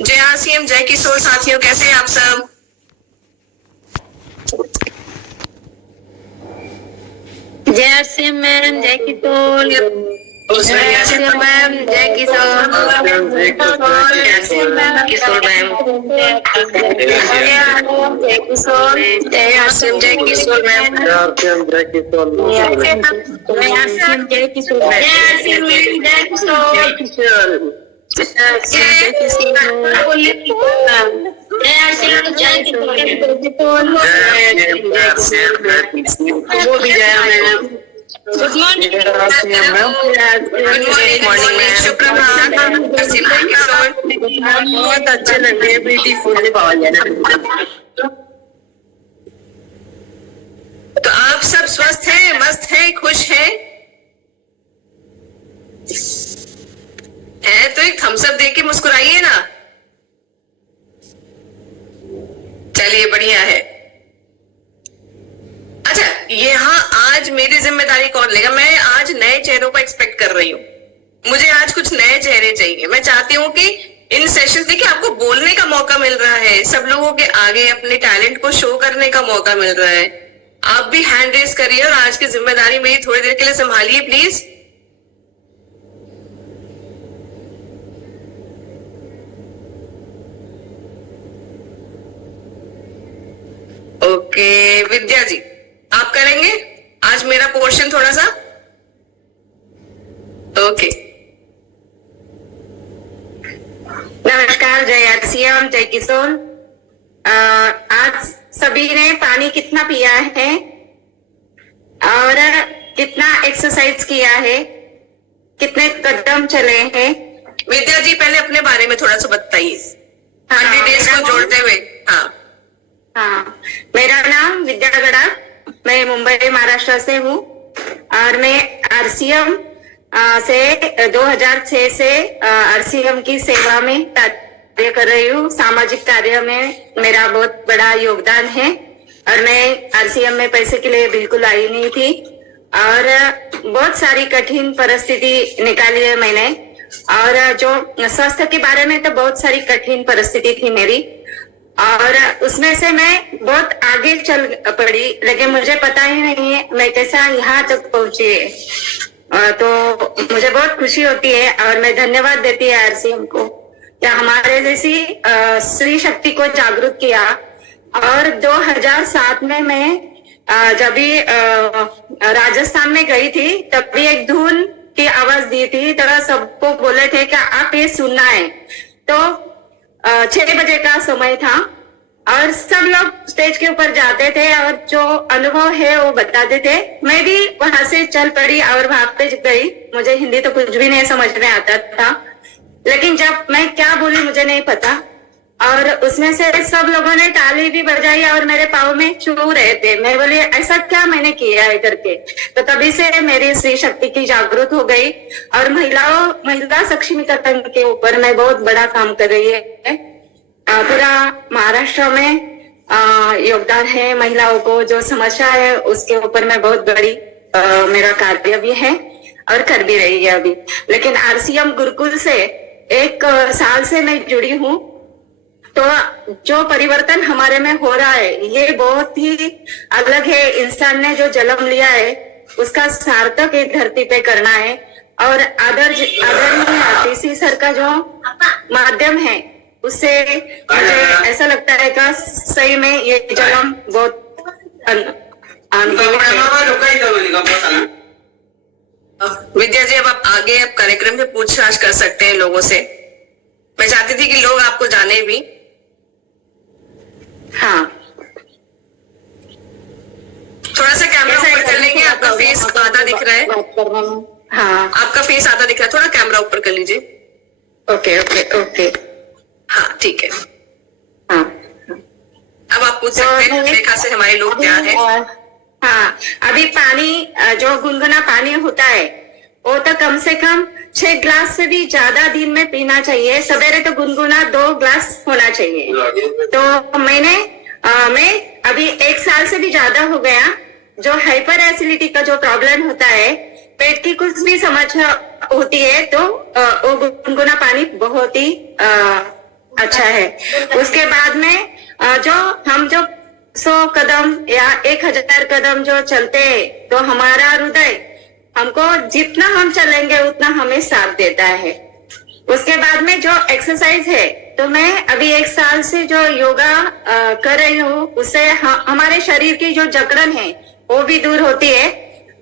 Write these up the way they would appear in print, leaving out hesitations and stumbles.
जय आरसीएम, जय किशोर साथियों, कैसे हैं आप सब? जय आरसीएम मैम, जय किशोर। जय आरसीएम मैम, जय किशोर। किशोर मैम, जय किशोर। जय आरसीएम, जय किशोर मैम। जय आरसीएम, जय किशोर। जय आरसीएम, जय किशोर मैम। जय आरसीएम, जय किशोर। जय किशोर। जय आरसीएम, जय किशोर। वो भी जय ma'am. Good morning ma'am. Good morning ma'am. सुप्रभात। बहुत अच्छे लग रहे हैं, ब्यूटीफुल तो आप सब स्वस्थ हैं, मस्त हैं, खुश हैं? तो एक थम्स अप देके मुस्कुराइए ना। चलिए, बढ़िया है। अच्छा, यहाँ आज मेरी जिम्मेदारी कौन लेगा? मैं आज नए चेहरों को एक्सपेक्ट कर रही हूँ। मुझे आज कुछ नए चेहरे चाहिए। मैं चाहती हूँ कि इन सेशंस, देखिए, आपको बोलने का मौका मिल रहा है, सब लोगों के आगे अपने टैलेंट को शो करने का मौका मिल रहा है। आप भी हैंड रेस करिए और आज की जिम्मेदारी मेरी थोड़ी देर के लिए संभालिए प्लीज। ओके, विद्या जी आप करेंगे आज मेरा पोर्शन थोड़ा सा? ओके। नमस्कार, जय आरसीएम, जय किशोर। आज सभी ने पानी कितना पिया है और कितना एक्सरसाइज किया है, कितने कदम चले हैं? विद्या जी पहले अपने बारे में थोड़ा सा बताइए, 100 डेज को जोड़ते हुए। हाँ, मेरा नाम विद्या गड़ा, मैं मुंबई महाराष्ट्र से हूँ और मैं आरसीएम से 2006 से आरसीएम की सेवा में कार्य कर रही हूँ। सामाजिक कार्य में मेरा बहुत बड़ा योगदान है और मैं आरसीएम में पैसे के लिए बिल्कुल आई नहीं थी और बहुत सारी कठिन परिस्थिति निकाली है मैंने। और जो स्वास्थ्य के बारे में तो बहुत सारी कठिन परिस्थिति थी मेरी और उसमें से मैं बहुत आगे चल पड़ी, लेकिन मुझे पता ही नहीं है मैं कैसा यहाँ तक पहुंची है। तो मुझे बहुत खुशी होती है और मैं धन्यवाद देती है आरसीएम को, क्या हमारे जैसी स्त्री शक्ति को जागरूक किया। और 2007 में मैं जब भी राजस्थान में गई थी तभी एक धुन की आवाज दी थी, तो सबको बोले थे कि आप ये सुनना है। तो 6 बजे का समय था और सब लोग स्टेज के ऊपर जाते थे और जो अनुभव है वो बताते थे। मैं भी वहां से चल पड़ी और वहां पे गई। मुझे हिंदी तो कुछ भी नहीं समझ में आता था, लेकिन जब मैं क्या बोली मुझे नहीं पता और उसमें से सब लोगों ने ताली भी बजाई और मेरे पाँव में छू रहे थे। मैं बोली ऐसा क्या मैंने किया है करके। तो तभी से मेरी स्त्री शक्ति की जागरूक हो गई और महिला सक्षमीकरण के ऊपर मैं बहुत बड़ा काम कर रही है। पूरा महाराष्ट्र में योगदान है महिलाओं को, जो समस्या है उसके ऊपर मैं बहुत बड़ी मेरा कार्य भी है और कर भी रही है अभी। लेकिन आरसीएम गुरुकुल से 1 साल से मैं जुड़ी हूँ, तो जो परिवर्तन हमारे में हो रहा है ये बहुत ही अलग है। इंसान ने जो जन्म लिया है उसका सार्थक एक धरती पे करना है और आदरणीय आरसीसी सर का जो माध्यम है उससे मुझे ऐसा लगता है कि सही में ये जन्म बहुत विद्या जी अब आप आगे अब कार्यक्रम में पूछताछ कर सकते हैं लोगों से। मैं चाहती थी कि लोग आपको जाने भी। हाँ, थोड़ा सा कैमरा ऊपर कर लेंगे, आपका फेस आधा दिख रहा है। हाँ, आपका फेस आधा दिख रहा है, थोड़ा कैमरा ऊपर कर लीजिए। ओके ओके ओके, हाँ ठीक है। हाँ, अब आप पूछ सकते हैं रेखा से हमारे लोग क्या है। हाँ, अभी पानी जो गुनगुना पानी होता है वो तो कम से कम 6 ग्लास से भी ज्यादा दिन में पीना चाहिए। सवेरे तो गुनगुना 2 ग्लास होना चाहिए। तो मैं अभी 1 साल से भी ज्यादा हो गया, जो हाइपर एसिडिटी का जो प्रॉब्लम होता है, पेट की कुछ भी समस्या होती है तो वो गुनगुना पानी बहुत ही अच्छा है। उसके बाद में जो 100 कदम या 1000 कदम जो चलते हैं, तो हमारा हृदय हमको जितना हम चलेंगे उतना हमें साथ देता है। उसके बाद में जो एक्सरसाइज है, तो मैं अभी 1 साल से जो योगा कर रही हूँ, उससे हमारे शरीर की जो जकड़न है वो भी दूर होती है,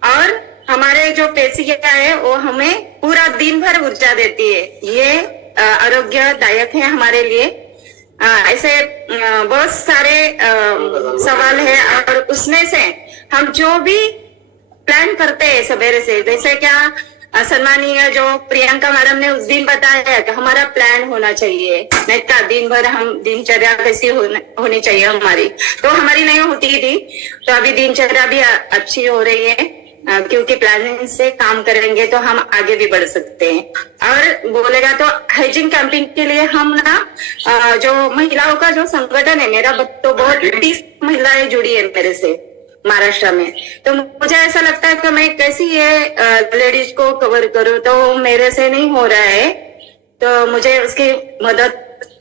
और हमारे जो पेशियां है वो हमें पूरा दिन भर ऊर्जा देती है। ये आरोग्यदायक है हमारे लिए। ऐसे बहुत सारे सवाल है, और उसमें से हम जो भी प्लान करते हैं सवेरे से, जैसे क्या सम्मानीय जो प्रियंका मैडम ने उस दिन बताया कि हमारा प्लान होना चाहिए, नहीं तो दिन भर हम दिनचर्या कैसी होनी चाहिए हमारी, तो हमारी नहीं होती थी। तो अभी दिनचर्या भी अच्छी हो रही है, क्योंकि प्लानिंग से काम करेंगे तो हम आगे भी बढ़ सकते हैं। और बोलेगा तो हाइजीन कैंपिंग के लिए हम ना जो महिलाओं का जो संगठन है मेरा, तो बहुत 30 महिलाएं जुड़ी है मेरे से महाराष्ट्र में। तो मुझे ऐसा लगता है कि मैं कैसी ये लेडीज को कवर करूं, तो मेरे से नहीं हो रहा है, तो मुझे उसकी मदद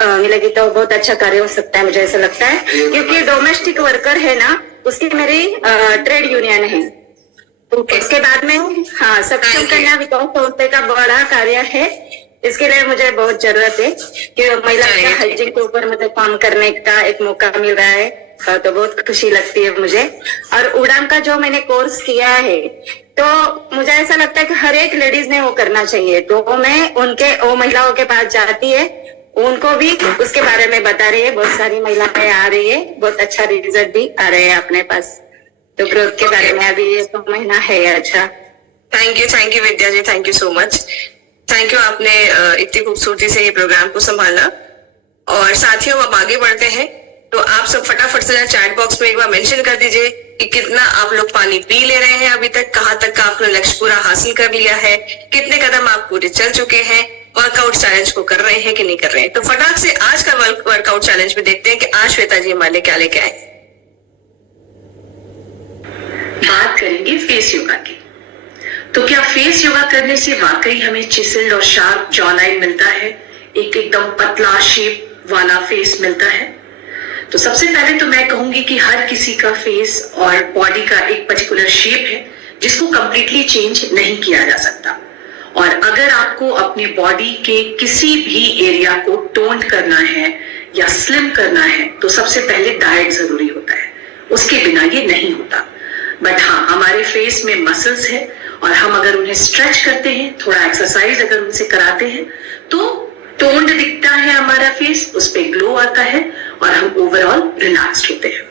मिलेगी तो बहुत अच्छा कार्य हो सकता है, मुझे ऐसा लगता है। क्योंकि डोमेस्टिक वर्कर है ना, उसकी मेरी ट्रेड यूनियन है। इसके बाद में सक्षम कन्या विकास संस्था का बड़ा कार्य है, इसके लिए मुझे बहुत जरूरत है कि महिला हाइजीन के ऊपर मुझे काम करने का एक मौका मिल रहा है, तो बहुत खुशी लगती है मुझे। और उड़ान का जो मैंने कोर्स किया है, तो मुझे ऐसा लगता है कि हर एक लेडीज ने वो करना चाहिए। तो मैं वो महिलाओं के पास जाती है, उनको भी उसके बारे में बता रही है। बहुत सारी महिलाएं आ रही है, बहुत अच्छा रिजल्ट भी आ रहे हैं अपने पास। तो ग्रोथ के बारे में अभी ये तो महीना है। अच्छा, thank you Vidya ji, thank you so much. Thank you, आपने इतनी खूबसूरती से ये प्रोग्राम को संभाला। और साथियों, अब आगे बढ़ते हैं, तो आप सब फटाफट से चैट बॉक्स में एक बार मेंशन कर दीजिए कि कितना आप लोग पानी पी ले रहे हैं अभी तक, कहाँ तक का आपने लक्ष्य पूरा हासिल कर लिया है, कितने कदम आप पूरे चल चुके हैं, वर्कआउट चैलेंज को कर रहे हैं कि नहीं कर रहे हैं। तो फटाक से आज का वर्कआउट चैलेंज में देखते हैं कि आज श्वेता जी हमारे क्या लेके आए। बात करेंगे फेस योगा की। तो क्या फेस योगा करने से वाकई हमें चिसल्ड और शार्प जॉ लाइन मिलता है, एक एकदम पतला शेप वाला फेस मिलता है? तो सबसे पहले तो मैं कहूंगी कि हर किसी का फेस और बॉडी का एक पर्टिकुलर शेप है जिसको कंप्लीटली चेंज नहीं किया जा सकता। और अगर आपको अपनी बॉडी के किसी भी एरिया को टोन करना है या स्लिम करना है, तो सबसे पहले डाइट जरूरी होता है, उसके बिना ये नहीं होता। बट हाँ, हमारे फेस में मसल्स है, और हम अगर उन्हें स्ट्रेच करते हैं, थोड़ा एक्सरसाइज अगर उनसे कराते हैं, तो टोन्ड दिखता है हमारा फेस, उस पे ग्लो आता है और हम ओवरऑल रिलैक्स्ड होते हैं।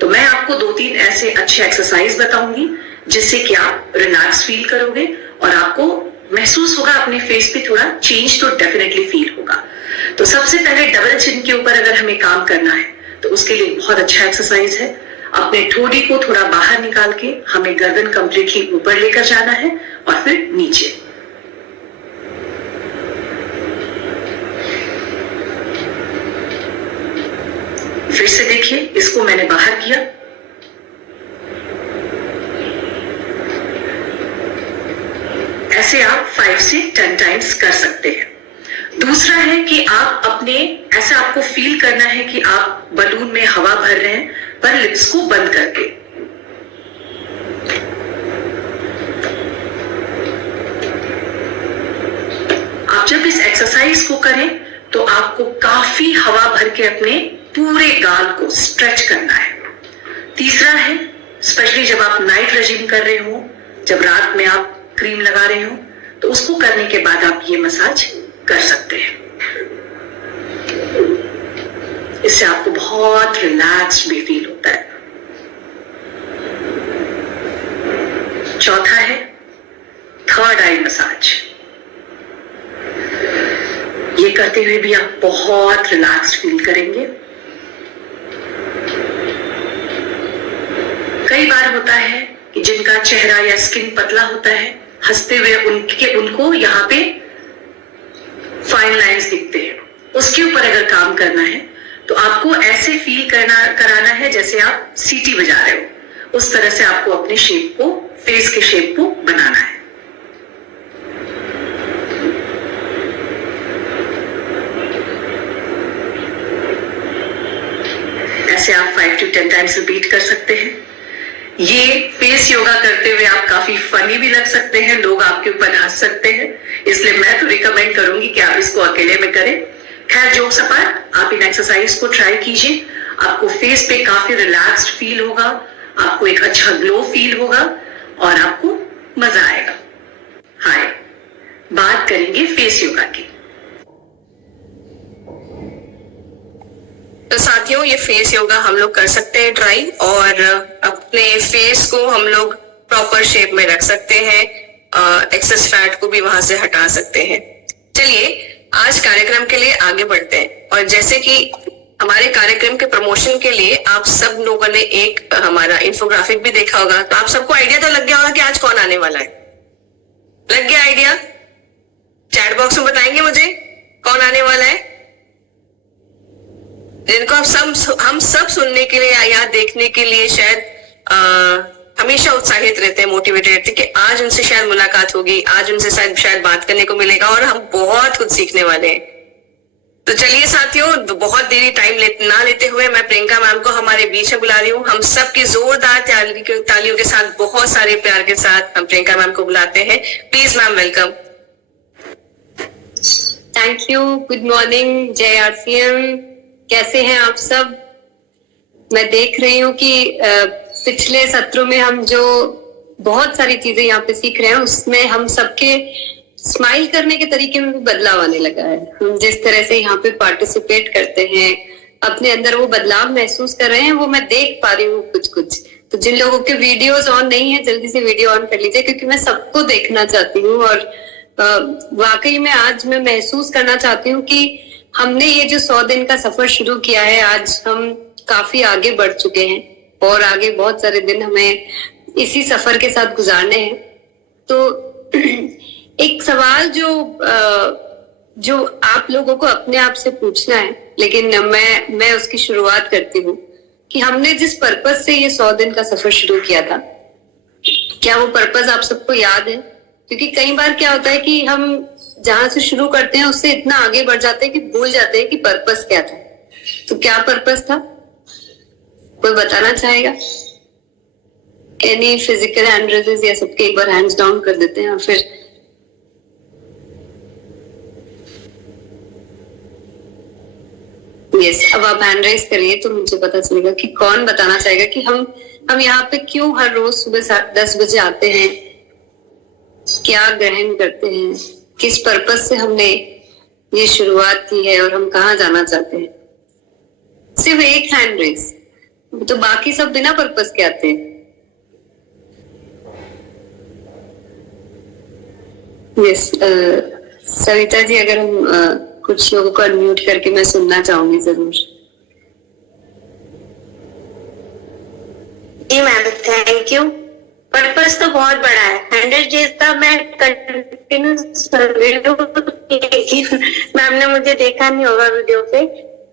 तो मैं आपको 2-3 ऐसे अच्छे एक्सरसाइज बताऊंगी जिससे कि आप रिलैक्स फील करोगे और आपको महसूस होगा अपने फेस पे थोड़ा चेंज तो डेफिनेटली फील होगा। तो सबसे पहले डबल चिन के ऊपर अगर हमें काम करना है, तो उसके लिए बहुत अच्छा एक्सरसाइज है। अपने ठोड़ी को थोड़ा बाहर निकाल के हमें गर्दन कंप्लीटली ऊपर लेकर जाना है और फिर नीचे। फिर से देखिए, इसको मैंने बाहर किया, ऐसे आप 5 से 10 टाइम्स कर सकते हैं। दूसरा है कि आप अपने ऐसा आपको फील करना है कि आप बलून में हवा भर रहे हैं, पर लिप्स को बंद करके। आप जब इस एक्सरसाइज को करें तो आपको काफी हवा भर के अपने पूरे गाल को स्ट्रेच करना है। तीसरा है, स्पेशली जब आप नाइट रेजिम कर रहे हो, जब रात में आप क्रीम लगा रहे हो, तो उसको करने के बाद आप ये मसाज कर सकते हैं। इससे आपको बहुत रिलैक्स्ड भी फील होता है। चौथा है थर्ड आई मसाज। ये करते हुए भी आप बहुत रिलैक्स्ड फील करेंगे। कई बार होता है कि जिनका चेहरा या स्किन पतला होता है, हंसते हुए उनको यहाँ पे फाइन लाइंस दिखते हैं, उसके ऊपर अगर काम करना है तो आपको ऐसे फील कराना है जैसे आप सीटी बजा रहे हो, उस तरह से आपको अपने शेप को, फेस के शेप को बनाना है। ऐसे आप 5 to 10 टाइम्स रिपीट कर सकते हैं। ये फेस योगा करते हुए आप काफी फनी भी लग सकते हैं, लोग आपके ऊपर हंस सकते हैं, इसलिए मैं तो रिकमेंड करूंगी कि आप इसको अकेले में करें। खैर जोक्स अपार्ट, आप इन एक्सरसाइज को ट्राई कीजिए, आपको फेस पे काफी रिलैक्स्ड फील होगा, आपको एक अच्छा ग्लो फील होगा और आपको मजा आएगा। हाय, बात करेंगे फेस योगा की। तो साथियों, ये फेस योगा हम लोग कर सकते हैं ट्राई, और अपने फेस को हम लोग प्रॉपर शेप में रख सकते हैं, एक्सेस फैट को भी वहां से हटा सकते हैं। चलिए आज कार्यक्रम के लिए आगे बढ़ते हैं, और जैसे कि हमारे कार्यक्रम के प्रमोशन के लिए आप सब लोगों ने एक हमारा इंफोग्राफिक भी देखा होगा, तो आप सबको आइडिया तो लग गया होगा कि आज कौन आने वाला है। लग गया आइडिया? चैट बॉक्स में बताएंगे मुझे कौन आने वाला है, जिनको हम सब सुनने के लिए या देखने के लिए शायद हमेशा उत्साहित रहते हैं, मोटिवेटेड रहते हैं कि आज उनसे शायद मुलाकात होगी, आज उनसे शायद बात करने को मिलेगा और हम बहुत कुछ सीखने वाले हैं। तो चलिए साथियों, बहुत देरी टाइम ना लेते हुए मैं प्रियंका मैम को हमारे बीच में बुला रही हूँ। हम सबकी जोरदार तालियों के साथ, बहुत सारे प्यार के साथ हम प्रियंका मैम को बुलाते हैं। Please ma'am, welcome. Thank you. Good morning, जय आरसीएम। कैसे हैं आप सब? मैं देख रही हूँ कि पिछले सत्रों में हम जो बहुत सारी चीजें यहाँ पे सीख रहे हैं, उसमें हम सबके स्माइल करने के तरीके में भी बदलाव आने लगा है। हम जिस तरह से यहाँ पे पार्टिसिपेट करते हैं, अपने अंदर वो बदलाव महसूस कर रहे हैं, वो मैं देख पा रही हूँ कुछ। तो जिन लोगों के वीडियोस ऑन नहीं है, जल्दी से वीडियो ऑन कर लीजिए, क्योंकि मैं सबको देखना चाहती हूँ। और वाकई में आज मैं महसूस करना चाहती हूँ कि हमने ये जो 100 दिन का सफर शुरू किया है, आज हम काफी आगे बढ़ चुके हैं और आगे बहुत सारे दिन हमें इसी सफर के साथ गुजारने हैं। तो एक सवाल जो आप लोगों को अपने आप से पूछना है, लेकिन मैं उसकी शुरुआत करती हूँ कि हमने जिस पर्पस से ये 100 दिन का सफर शुरू किया था, क्या वो पर्पस आप सबको याद है? क्योंकि कई बार क्या होता है कि हम जहां से शुरू करते हैं उससे इतना आगे बढ़ जाते हैं कि भूल जाते हैं कि पर्पस क्या था। तो क्या पर्पस था? कोई बताना चाहेगा? एनी फिजिकल हैंड रेजेस या सबके एक बार हैंड्स डाउन कर देते हैं और फिर यस, अब आप हैंड रेस करिए तो मुझे पता चलेगा कि कौन बताना चाहेगा कि हम यहाँ पे क्यों हर रोज सुबह 10 बजे आते हैं, क्या ग्रहण करते हैं, किस पर्पस से हमने ये शुरुआत की है और हम कहाँ जाना चाहते हैं। सिर्फ एक हैंड रेस, तो बाकी सब बिना पर्पस के आते हैं। यस, सविता जी, अगर हम कुछ लोगों को अनम्यूट करके मैं सुनना चाहूंगी जरूर। जी मैम, थैंक यू। पर्पस तो बहुत बड़ा है, 100 डेज का मैं कंटिन्यूस मैम ने मुझे देखा नहीं होगा वीडियो पे,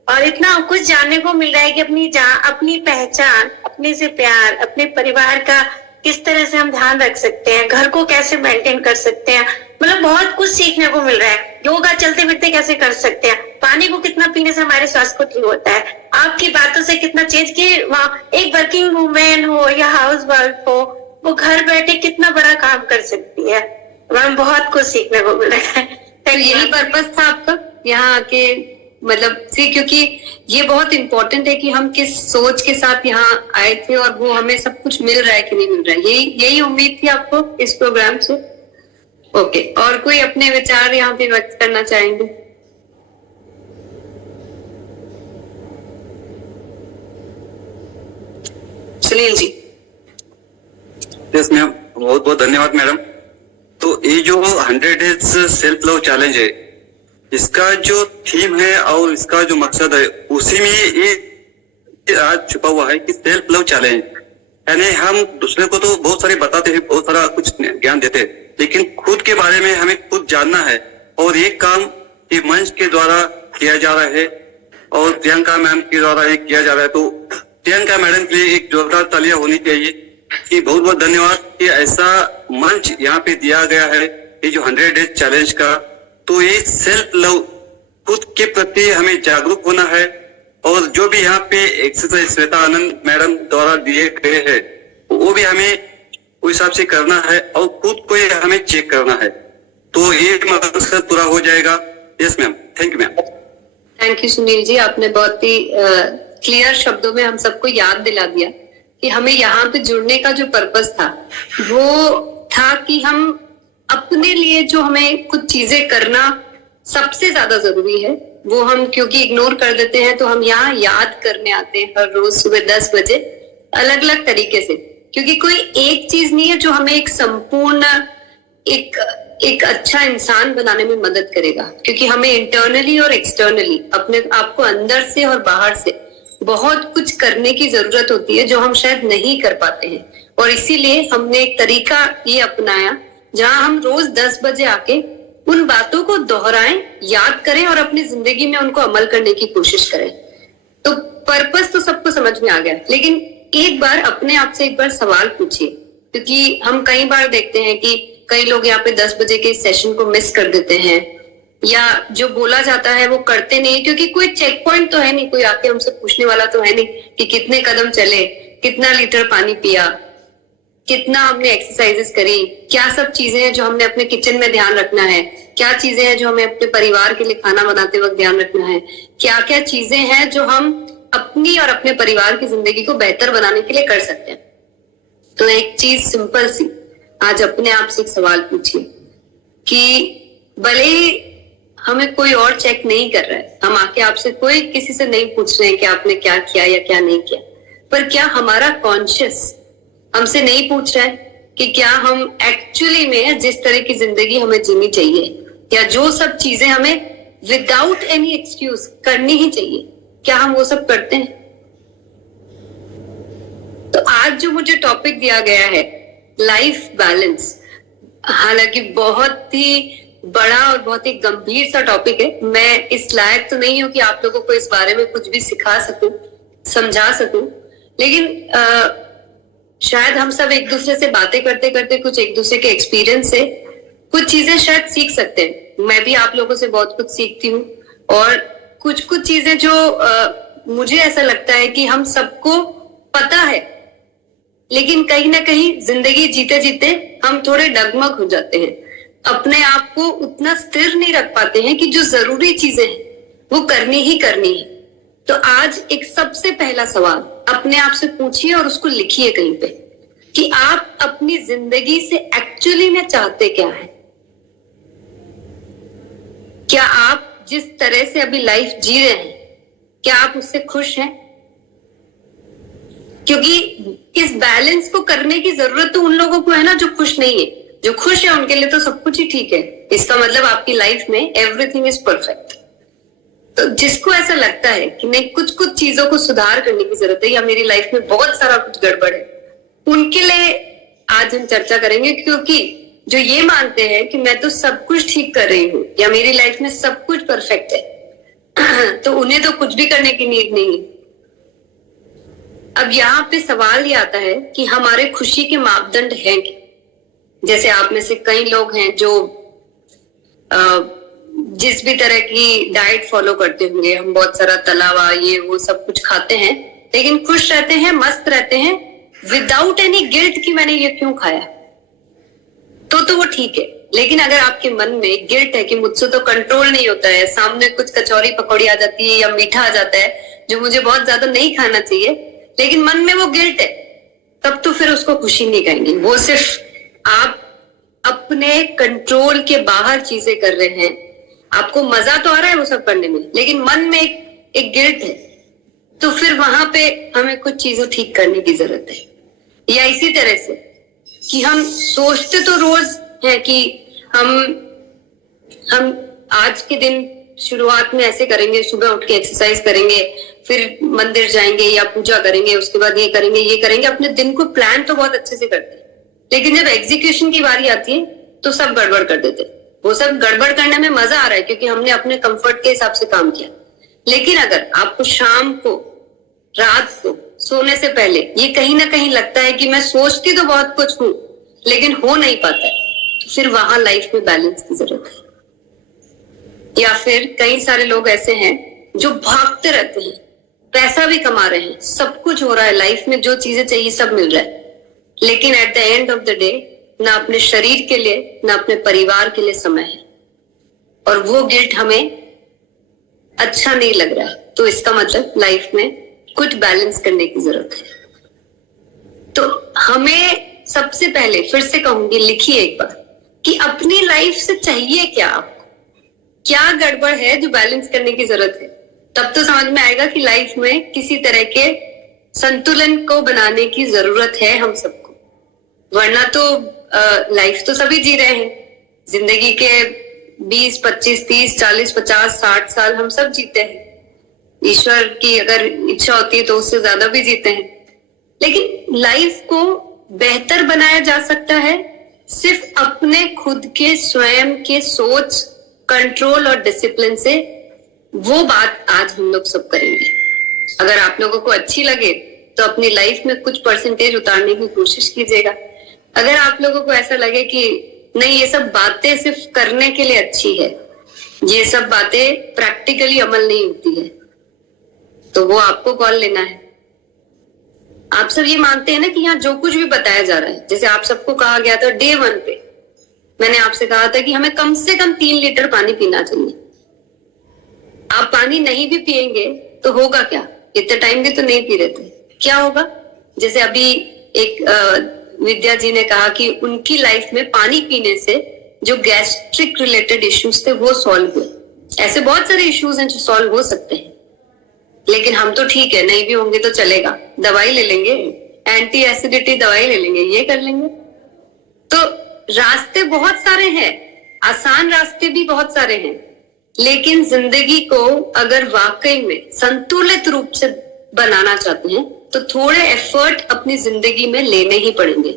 और इतना कुछ जानने को मिल रहा है कि अपनी पहचान, अपने से प्यार, अपने परिवार का किस तरह से हम ध्यान रख सकते हैं, घर को कैसे मेंटेन कर सकते हैं, मतलब बहुत कुछ सीखने को मिल रहा है। योगा चलते फिरते कैसे कर सकते हैं, पानी को कितना पीने से हमारे स्वास्थ्य को ठीक होता है। आपकी बातों से कितना चेंज कि वहाँ एक वर्किंग वुमेन हो या हाउस वाइफ हो, वो घर बैठे कितना बड़ा काम कर सकती है। मैम बहुत कुछ सीखने को मिला है। तो यही पर्पस था आपका यहाँ आके, मतलब से, क्योंकि ये बहुत इम्पोर्टेंट है कि हम किस सोच के साथ यहाँ आए थे और वो हमें सब कुछ मिल रहा है कि नहीं मिल रहा है। यही उम्मीद थी आपको इस प्रोग्राम से? ओके, और कोई अपने विचार यहाँ पे व्यक्त करना चाहेंगे? सुनील जी। यस मैम, बहुत बहुत धन्यवाद मैडम। तो ये जो 100 डेज सेल्फ लव चैलेंज है, इसका जो थीम है और इसका जो मकसद है, उसी में ये आज छुपा हुआ है कि सेल्फ लव चैलेंज। यानी हम दूसरे को तो बहुत सारे बताते हैं, बहुत सारा कुछ ज्ञान देते हैं, लेकिन खुद के बारे में हमें खुद जानना है, और ये काम ये मंच के द्वारा किया जा रहा है और प्रियंका मैम के द्वारा ये किया जा रहा है। तो प्रियंका मैडम के लिए एक जोरदार तालियां होनी चाहिए कि बहुत बहुत धन्यवाद कि ऐसा मंच यहाँ पे दिया गया है, ये जो 100 डेज चैलेंज का। तो ये सेल्फ लव, खुद के प्रति हमें जागरूक होना है और जो भी यहाँ पे एक्सरसाइज श्वेता आनंद मैडम द्वारा दिए गए हैं वो भी हमें उस हिसाब से करना है और खुद को ही हमें चेक करना है, तो ये मकसद पूरा हो जाएगा। Yes ma'am, thank you ma'am. Thank you Sunil ji, आपने बहुत ही क्लियर शब्दों में हम सबको याद दिला दिया कि हमें यहाँ पे जुड़ने का जो पर्पस था वो था कि हम अपने लिए जो हमें कुछ चीजें करना सबसे ज्यादा जरूरी है वो हम क्योंकि इग्नोर कर देते हैं, तो हम यहाँ याद करने आते हैं हर रोज सुबह 10 बजे अलग अलग तरीके से, क्योंकि कोई एक चीज नहीं है जो हमें एक संपूर्ण एक अच्छा इंसान बनाने में मदद करेगा, क्योंकि हमें इंटरनली और एक्सटर्नली अपने आप को अंदर से और बाहर से बहुत कुछ करने की जरूरत होती है जो हम शायद नहीं कर पाते हैं। और इसीलिए हमने एक तरीका ये अपनाया जहां हम रोज 10 बजे आके उन बातों को दोहराएं, याद करें और अपनी जिंदगी में उनको अमल करने की कोशिश करें। तो पर्पस तो सबको समझ में आ गया, लेकिन एक बार अपने आप से एक बार सवाल पूछिए, क्योंकि हम कई बार देखते हैं कि कई लोग यहाँ पे 10 बजे के सेशन को मिस कर देते हैं या जो बोला जाता है वो करते नहीं, क्योंकि कोई चेक पॉइंट तो है नहीं, कोई आके हमसे पूछने वाला तो है नहीं कि कितने कदम चले, कितना लीटर पानी पिया, कितना हमने एक्सरसाइजेस करी, क्या सब चीजें हैं जो हमने अपने किचन में ध्यान रखना है, क्या चीजें हैं जो हमें अपने परिवार के लिए खाना बनाते वक्त ध्यान रखना है, क्या क्या चीजें हैं जो हम अपनी और अपने परिवार की जिंदगी को बेहतर बनाने के लिए कर सकते हैं। तो एक चीज सिंपल सी आज अपने आप से एक सवाल पूछिए कि भले ही हमें कोई और चेक नहीं कर रहा है, हम आके आपसे कोई किसी से नहीं पूछ रहे हैं कि आपने क्या किया या क्या नहीं किया, पर क्या हमारा कॉन्शियस हमसे नहीं पूछ रहा है कि क्या हम एक्चुअली में जिस तरह की जिंदगी हमें जीनी चाहिए या जो सब चीजें हमें विदाउट एनी एक्सक्यूज करनी ही चाहिए, क्या हम वो सब करते हैं? तो आज जो मुझे टॉपिक दिया गया है लाइफ बैलेंस, हालांकि बहुत ही बड़ा और बहुत ही गंभीर सा टॉपिक है। मैं इस लायक तो नहीं हूं कि आप लोगों को इस बारे में कुछ भी सिखा सकूं, समझा सकूं, लेकिन शायद हम सब एक दूसरे से बातें करते करते कुछ एक दूसरे के एक्सपीरियंस से कुछ चीजें शायद सीख सकते हैं। मैं भी आप लोगों से बहुत कुछ सीखती हूँ और कुछ चीजें जो मुझे ऐसा लगता है कि हम सबको पता है, लेकिन कहीं ना कहीं जिंदगी जीते जीते हम थोड़े डगमग हो जाते हैं, अपने आप को उतना स्थिर नहीं रख पाते हैं कि जो जरूरी चीजें हैं वो करनी ही करनी है। तो आज एक सबसे पहला सवाल अपने आप से पूछिए और उसको लिखिए कहीं पे कि आप अपनी जिंदगी से एक्चुअली में चाहते क्या है? क्या आप जिस तरह से अभी लाइफ जी रहे हैं क्या आप उससे खुश हैं? क्योंकि इस बैलेंस को करने की जरूरत तो उन लोगों को है ना जो खुश नहीं है। जो खुश है उनके लिए तो सब कुछ ही ठीक है, इसका मतलब आपकी लाइफ में एवरीथिंग इज परफेक्ट। तो जिसको ऐसा लगता है कि नहीं कुछ चीजों को सुधार करने की जरूरत है या मेरी लाइफ में बहुत सारा कुछ गड़बड़ है, उनके लिए आज हम चर्चा करेंगे, क्योंकि जो ये मानते हैं कि मैं तो सब कुछ ठीक कर रही हूँ या मेरी लाइफ में सब कुछ परफेक्ट है तो उन्हें तो कुछ भी करने की नीड नहीं है। अब यहाँ पे सवाल ये आता है कि हमारे खुशी के मापदंड हैं क्या? जैसे आप में से कई लोग हैं जो जिस भी तरह की डाइट फॉलो करते होंगे, हम बहुत सारा तला हुआ ये वो सब कुछ खाते हैं लेकिन खुश रहते हैं, मस्त रहते हैं विदाउट एनी गिल्ट कि मैंने ये क्यों खाया, तो वो ठीक है। लेकिन अगर आपके मन में गिल्ट है कि मुझसे तो कंट्रोल नहीं होता है, सामने कुछ कचौरी पकौड़ी आ जाती है या मीठा आ जाता है जो मुझे बहुत ज्यादा नहीं खाना चाहिए, लेकिन मन में वो गिल्ट है, तब तो फिर उसको खुशी नहीं कहेंगे। वो सिर्फ आप अपने कंट्रोल के बाहर चीजें कर रहे हैं, आपको मजा तो आ रहा है वो सब करने में, लेकिन मन में एक गिल्ट है, तो फिर वहां पे हमें कुछ चीजें ठीक करने की जरूरत है। या इसी तरह से कि हम सोचते तो रोज है कि हम आज के दिन शुरुआत में ऐसे करेंगे, सुबह उठ के एक्सरसाइज करेंगे, फिर मंदिर जाएंगे या पूजा करेंगे, उसके बाद ये करेंगे, अपने दिन को प्लान तो बहुत अच्छे से करते हैं, लेकिन जब एग्जीक्यूशन की बारी आती है तो सब गड़बड़ कर देते हैं। वो सब गड़बड़ करने में मजा आ रहा है क्योंकि हमने अपने कंफर्ट के हिसाब से काम किया, लेकिन अगर आपको शाम को रात को सोने से पहले ये कहीं ना कहीं लगता है कि मैं सोचती तो बहुत कुछ हूं लेकिन हो नहीं पाता है, तो फिर वहां लाइफ में बैलेंस की जरूरत है। या फिर कई सारे लोग ऐसे हैं जो भागते रहते हैं, पैसा भी कमा रहे हैं, सब कुछ हो रहा है, लाइफ में जो चीजें चाहिए सब मिल रहा है, लेकिन at the end of the day ना अपने शरीर के लिए ना अपने परिवार के लिए समय है, और वो गिल्ट हमें अच्छा नहीं लग रहा है। तो इसका मतलब लाइफ में कुछ बैलेंस करने की जरूरत है। तो हमें सबसे पहले फिर से कहूंगी, लिखिए एक बार कि अपनी लाइफ से चाहिए क्या, आपको क्या गड़बड़ है जो बैलेंस करने की जरूरत है। तब तो समझ में आएगा कि लाइफ में किसी तरह के संतुलन को बनाने की जरूरत है हम सबको, वरना तो लाइफ तो सभी जी रहे हैं, जिंदगी के 20, 25, 30, 40, 50, 60 साल हम सब जीते हैं। ईश्वर की अगर इच्छा होती है तो उससे ज्यादा भी जीते हैं, लेकिन लाइफ को बेहतर बनाया जा सकता है सिर्फ अपने खुद के स्वयं के सोच, कंट्रोल और डिसिप्लिन से। वो बात आज हम लोग सब करेंगे। अगर आप लोगों को अच्छी लगे तो अपनी लाइफ में कुछ परसेंटेज उतारने की कोशिश कीजिएगा। अगर आप लोगों को ऐसा लगे कि नहीं, ये सब बातें सिर्फ करने के लिए अच्छी है, ये सब बातें प्रैक्टिकली अमल नहीं होती है, तो वो आपको कॉल लेना है। आप सब ये मानते हैं ना कि यहाँ जो कुछ भी बताया जा रहा है, जैसे आप सबको कहा गया था डे 1 पे, मैंने आपसे कहा था कि हमें कम से कम 3 लीटर पानी पीना चाहिए। आप पानी नहीं भी पिएंगे तो होगा क्या, इतने टाइम भी तो नहीं पी रहे थे, क्या होगा। जैसे अभी एक विद्या जी ने कहा कि उनकी लाइफ में पानी पीने से जो गैस्ट्रिक रिलेटेड इश्यूज थे वो सॉल्व हुए। ऐसे बहुत सारे इश्यूज हैं जो सॉल्व हो सकते हैं, लेकिन हम तो ठीक है, नहीं भी होंगे तो चलेगा, दवाई ले लेंगे, एंटी एसिडिटी दवाई ले लेंगे, ये कर लेंगे। तो रास्ते बहुत सारे हैं, आसान रास्ते भी बहुत सारे हैं, लेकिन जिंदगी को अगर वाकई में संतुलित रूप से बनाना चाहते हैं तो थोड़े एफर्ट अपनी जिंदगी में लेने ही पड़ेंगे।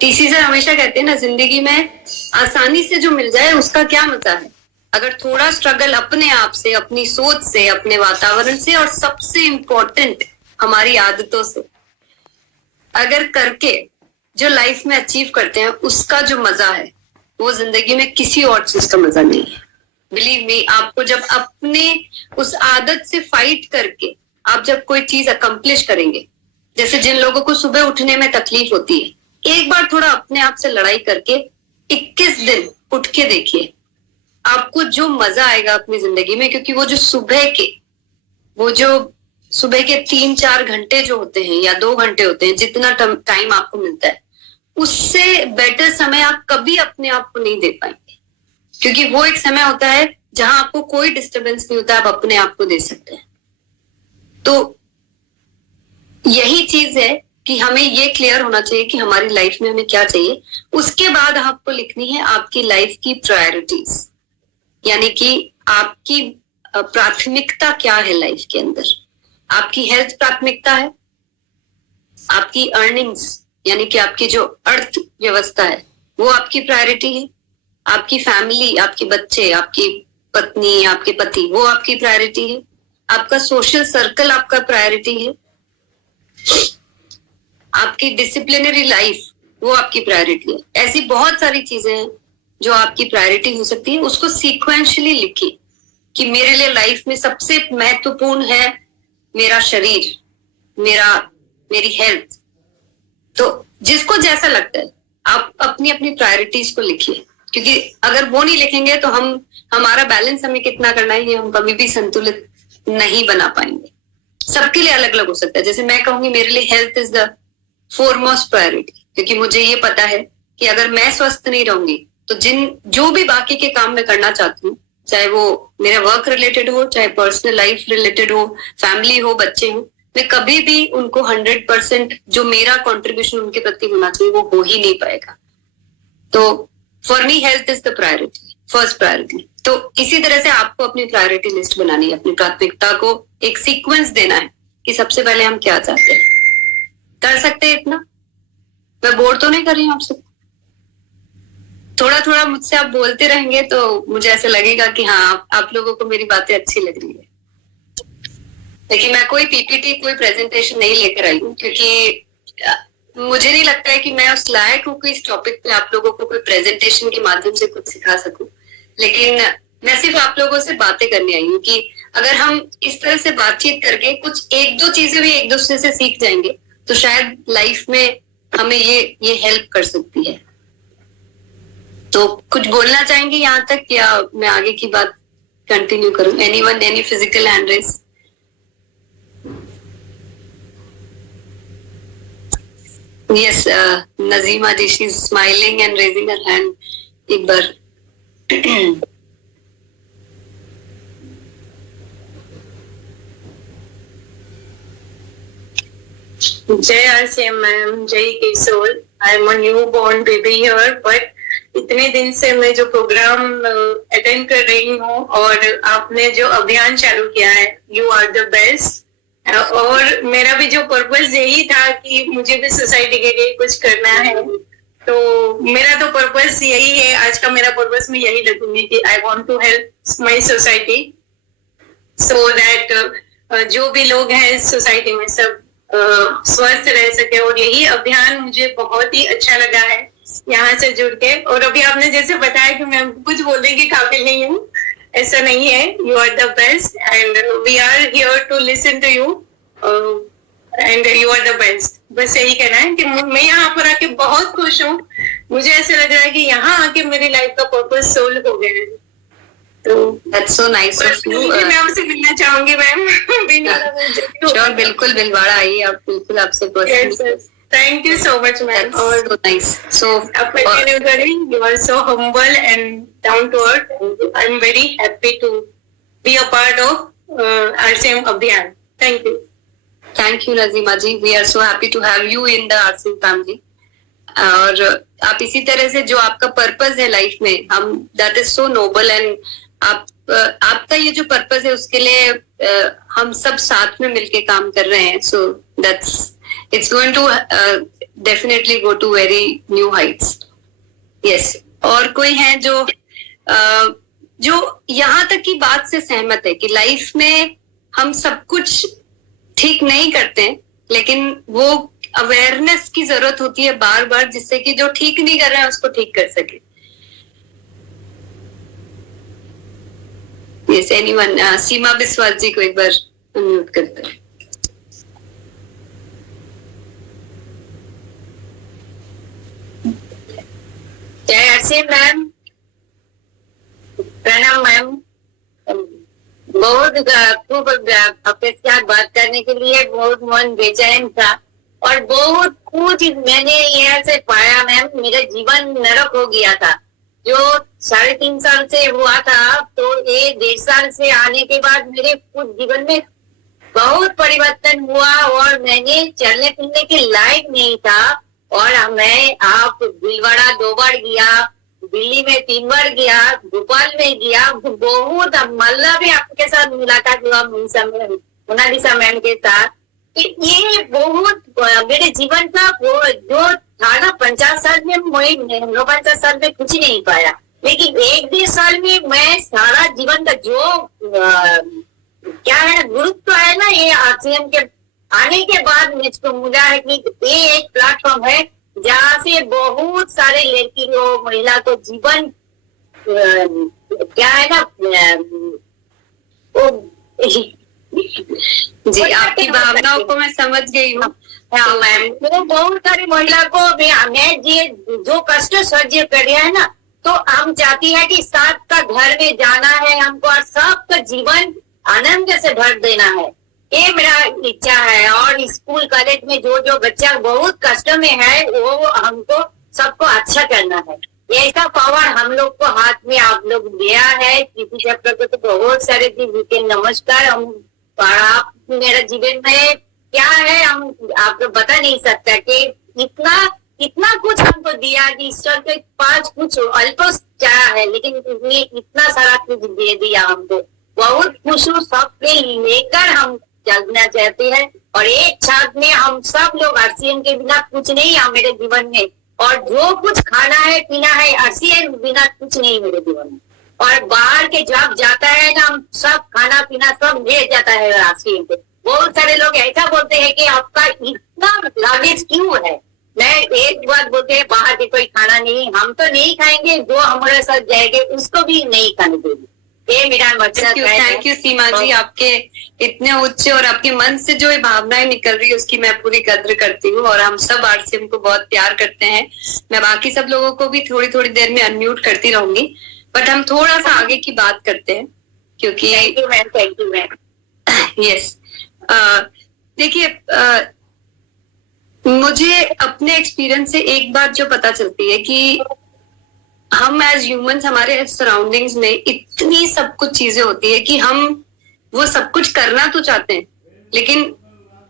टीसी सर हमेशा कहते हैं ना, जिंदगी में आसानी से जो मिल जाए उसका क्या मजा है। अगर थोड़ा स्ट्रगल अपने आप से, अपनी सोच से, अपने वातावरण से, और सबसे इंपॉर्टेंट हमारी आदतों से अगर करके जो लाइफ में अचीव करते हैं, उसका जो मजा है वो जिंदगी में किसी और चीज का मजा नहीं है। बिलीव मी, आपको जब अपने उस आदत से फाइट करके आप जब कोई चीज अकम्प्लिश करेंगे, जैसे जिन लोगों को सुबह उठने में तकलीफ होती है, एक बार थोड़ा अपने आप से लड़ाई करके 21 दिन उठ के देखिए, आपको जो मजा आएगा अपनी जिंदगी में। क्योंकि वो जो सुबह के 3-4 घंटे जो होते हैं या 2 घंटे होते हैं, जितना टाइम आपको मिलता है, उससे बेटर समय आप कभी अपने आप को नहीं दे पाएंगे। क्योंकि वो एक समय होता है जहां आपको कोई डिस्टरबेंस नहीं होता, आप अपने आप को दे सकते हैं। तो यही चीज है कि हमें ये क्लियर होना चाहिए कि हमारी लाइफ में हमें क्या चाहिए। उसके बाद आपको लिखनी है आपकी लाइफ की प्रायोरिटीज, यानी कि आपकी प्राथमिकता क्या है लाइफ के अंदर। आपकी हेल्थ प्राथमिकता है, आपकी अर्निंग्स यानी कि आपकी जो अर्थव्यवस्था है वो आपकी प्रायोरिटी है, आपकी फैमिली, आपके बच्चे, आपकी पत्नी, आपके पति, वो आपकी प्रायोरिटी है, आपका सोशल सर्कल आपका प्रायोरिटी है, आपकी डिसिप्लिनरी लाइफ वो आपकी प्रायोरिटी है। ऐसी बहुत सारी चीजें हैं जो आपकी प्रायोरिटी हो सकती है। उसको सीक्वेंशियली लिखिए कि मेरे लिए लाइफ में सबसे महत्वपूर्ण है मेरा शरीर, मेरी हेल्थ। तो जिसको जैसा लगता है आप अपनी अपनी प्रायोरिटीज को लिखिए, क्योंकि अगर वो नहीं लिखेंगे तो हमारा बैलेंस हमें कितना करना है ये हम कभी भी संतुलित नहीं बना पाएंगे। सबके लिए अलग अलग हो सकता है। जैसे मैं कहूंगी मेरे लिए health is the foremost priority, क्योंकि मुझे ये पता है कि अगर मैं स्वस्थ नहीं रहूंगी तो जो भी बाकी के काम मैं करना चाहती हूँ, चाहे वो मेरा वर्क रिलेटेड हो, चाहे पर्सनल लाइफ रिलेटेड हो, फैमिली हो, बच्चे हो, मैं कभी भी उनको 100% जो मेरा कॉन्ट्रीब्यूशन उनके प्रति होना चाहिए वो हो ही नहीं पाएगा। तो for me health is the priority, first priority. तो इसी तरह से आपको अपनी प्रायोरिटी लिस्ट बनानी है, अपनी प्राथमिकता को एक सीक्वेंस देना है कि सबसे पहले हम क्या चाहते हैं। कर सकते हैं इतना? मैं बोर तो नहीं कर रही हूँ आपसे? थोड़ा थोड़ा मुझसे आप बोलते रहेंगे तो मुझे ऐसा लगेगा कि हाँ आप लोगों को मेरी बातें अच्छी लग रही है। लेकिन मैं कोई पीपीटी, कोई प्रेजेंटेशन नहीं लेकर आई हूँ, क्योंकि मुझे नहीं लगता है कि मैं उस लायक हूँ कि इस टॉपिक पे आप लोगों को कोई प्रेजेंटेशन के माध्यम से कुछ सिखा सकूं। लेकिन मैं सिर्फ आप लोगों से बातें करने आई हूँ कि अगर हम इस तरह से बातचीत करके कुछ एक दो चीजें भी एक दूसरे से सीख जाएंगे तो शायद लाइफ में हमें ये हेल्प कर सकती है। तो कुछ बोलना चाहेंगे यहाँ तक या मैं आगे की बात कंटिन्यू करूं? Anyone, any physical hand raise? Yes, Nazima ji, she's smiling and raising her hand. एक बार जय आरसीएम मैम, जय Kishore. I am a new born baby here, but इतने दिन से मैं जो प्रोग्राम अटेंड कर रही हूँ और आपने जो अभियान चालू किया है, यू आर द बेस्ट। और मेरा भी जो पर्पस यही था कि मुझे भी सोसाइटी के लिए कुछ करना है, तो मेरा तो पर्पस यही है। आज का मेरा पर्पस मैं यही रखूंगी कि I want to help my society so that जो भी लोग हैं सोसाइटी में सब स्वस्थ रह सके। और यही अभियान मुझे बहुत ही अच्छा लगा है यहाँ से जुड़ के। और अभी आपने जैसे बताया कि मैं कुछ बोलने के काबिल नहीं हूँ, ऐसा नहीं है। You are the best and we are here to listen to you and you are the best. बस यही कहना है कि मैं यहाँ पर आके बहुत खुश हूँ। मुझे ऐसा लग रहा है कि यहाँ आके मेरी लाइफ का पर्पस सोल्व हो गया है। तो That's so nice of you. मैं आपसे मिलना चाहूंगी मैम। श्योर, बिल्कुल भिलवाड़ा आइए आप, बिल्कुल आपसे personally. Thank you so much ma'am. और so nice. So you are so humble and down to earth. I'm very happy to be a part of RCM Abhiyan. Thank you. thank you Nazima ji. We are so happy to have you in the RCM family. और आप इसी तरह से जो आपका purpose है life में, हम that is so noble and आपका ये जो पर्पस है उसके लिए हम सब साथ में मिलके काम कर रहे हैं। So that's it's going to definitely go to very new heights. Yes, और कोई है जो यहाँ तक की बात से सहमत है कि लाइफ में हम सब कुछ ठीक नहीं करते, लेकिन वो अवेयरनेस की जरूरत होती है बार बार, जिससे कि जो ठीक नहीं कर रहे हैं उसको ठीक कर सके। Yes, anyone? सीमा बिस्वाल जी को एक बार अनम्यूट करते हैं। जय आरसीएम मैम, प्रणाम मैम। बहुत खूब आपके साथ बात करने के लिए बहुत मन बेचैन था और बहुत कुछ मैंने यहाँ से पाया मैम। मेरा जीवन नरक हो गया था जो 3.5 साल से हुआ था, तो ये 1.5 साल से आने के बाद मेरे कुछ जीवन में बहुत परिवर्तन हुआ और मैंने चलने फिरने के लायक नहीं था। और मैं आप भीलवाड़ा 2 बार गया, दिल्ली में 3 बार गया, भोपाल में गया, बहुत मल्ला भी आपके साथ मुलाकात हुआ मोनालिसा मैम के साथ। ये बहुत मेरे जीवन का जो था ना 50 साल में, मैं 49 साल में कुछ नहीं पाया, लेकिन 1-1.5 साल में मैं सारा जीवन का जो क्या है गुरुत्व है ना, ये आरसीएम के आने के बाद मुझको मिला है कि ये एक प्लेटफॉर्म है जहाँ से बहुत सारे लड़की को, महिला को जीवन क्या है ना जी, आपकी भावनाओं को मैं समझ गई हूँ। हाँ मैम, तो बहुत सारी महिला को मैं जो कष्ट सह्य कर रहा है ना, तो हम चाहती है कि सबका घर में जाना है हमको और सबका जीवन आनंद से भर देना है, ये मेरा इच्छा है। और स्कूल कॉलेज में जो बच्चा बहुत कष्ट में है वो हमको सबको अच्छा करना है। ऐसा पावर हम लोग को हाथ में आप लोग दिया है। किसी चक्र को तो बहुत सारे दिन नमस्कार। हम आप मेरा जीवन में क्या है हम आपको बता नहीं सकता कि इतना कुछ हमको दिया कि ईश्वर के पास कुछ अल्प क्या है, लेकिन इतना सारा कुछ दे दिया हमको। बहुत खुश हूँ, सबके लेकर हम चलना चाहते हैं और एक छात्र में हम सब लोग आरसीएम के बिना कुछ नहीं है मेरे जीवन में। और जो कुछ खाना है पीना है आरसीएम बिना कुछ नहीं मेरे जीवन में। और बाहर के जब जाता है ना, हम सब खाना पीना सब ले जाता है आरसीएम पे। बहुत सारे लोग ऐसा बोलते हैं कि आपका इतना लागेज क्यों है। मैं एक बात बोलते हैं, बाहर के कोई खाना नहीं, हम तो नहीं खाएंगे, जो हमारे साथ जाएंगे उसको भी नहीं खाने देंगे। ये मेरा मकसद है। थैंक यू सीमा जी, आपके इतने उच्च और आपके मन से जो ये भावनाएं निकल रही है उसकी मैं पूरी कद्र करती हूँ, और हम सब आरसीएम को बहुत प्यार करते हैं। मैं बाकी सब लोगों को भी थोड़ी थोड़ी देर में अनम्यूट करती रहूंगी, बट हम थोड़ा सा आगे की बात करते हैं क्योंकि थैंक यू मैम। यस, देखिए, मुझे अपने एक्सपीरियंस से एक बात जो पता चलती है कि हम एज ह्यूमंस, हमारे सराउंडिंग्स में इतनी सब कुछ चीजें होती है कि हम वो सब कुछ करना तो चाहते हैं, लेकिन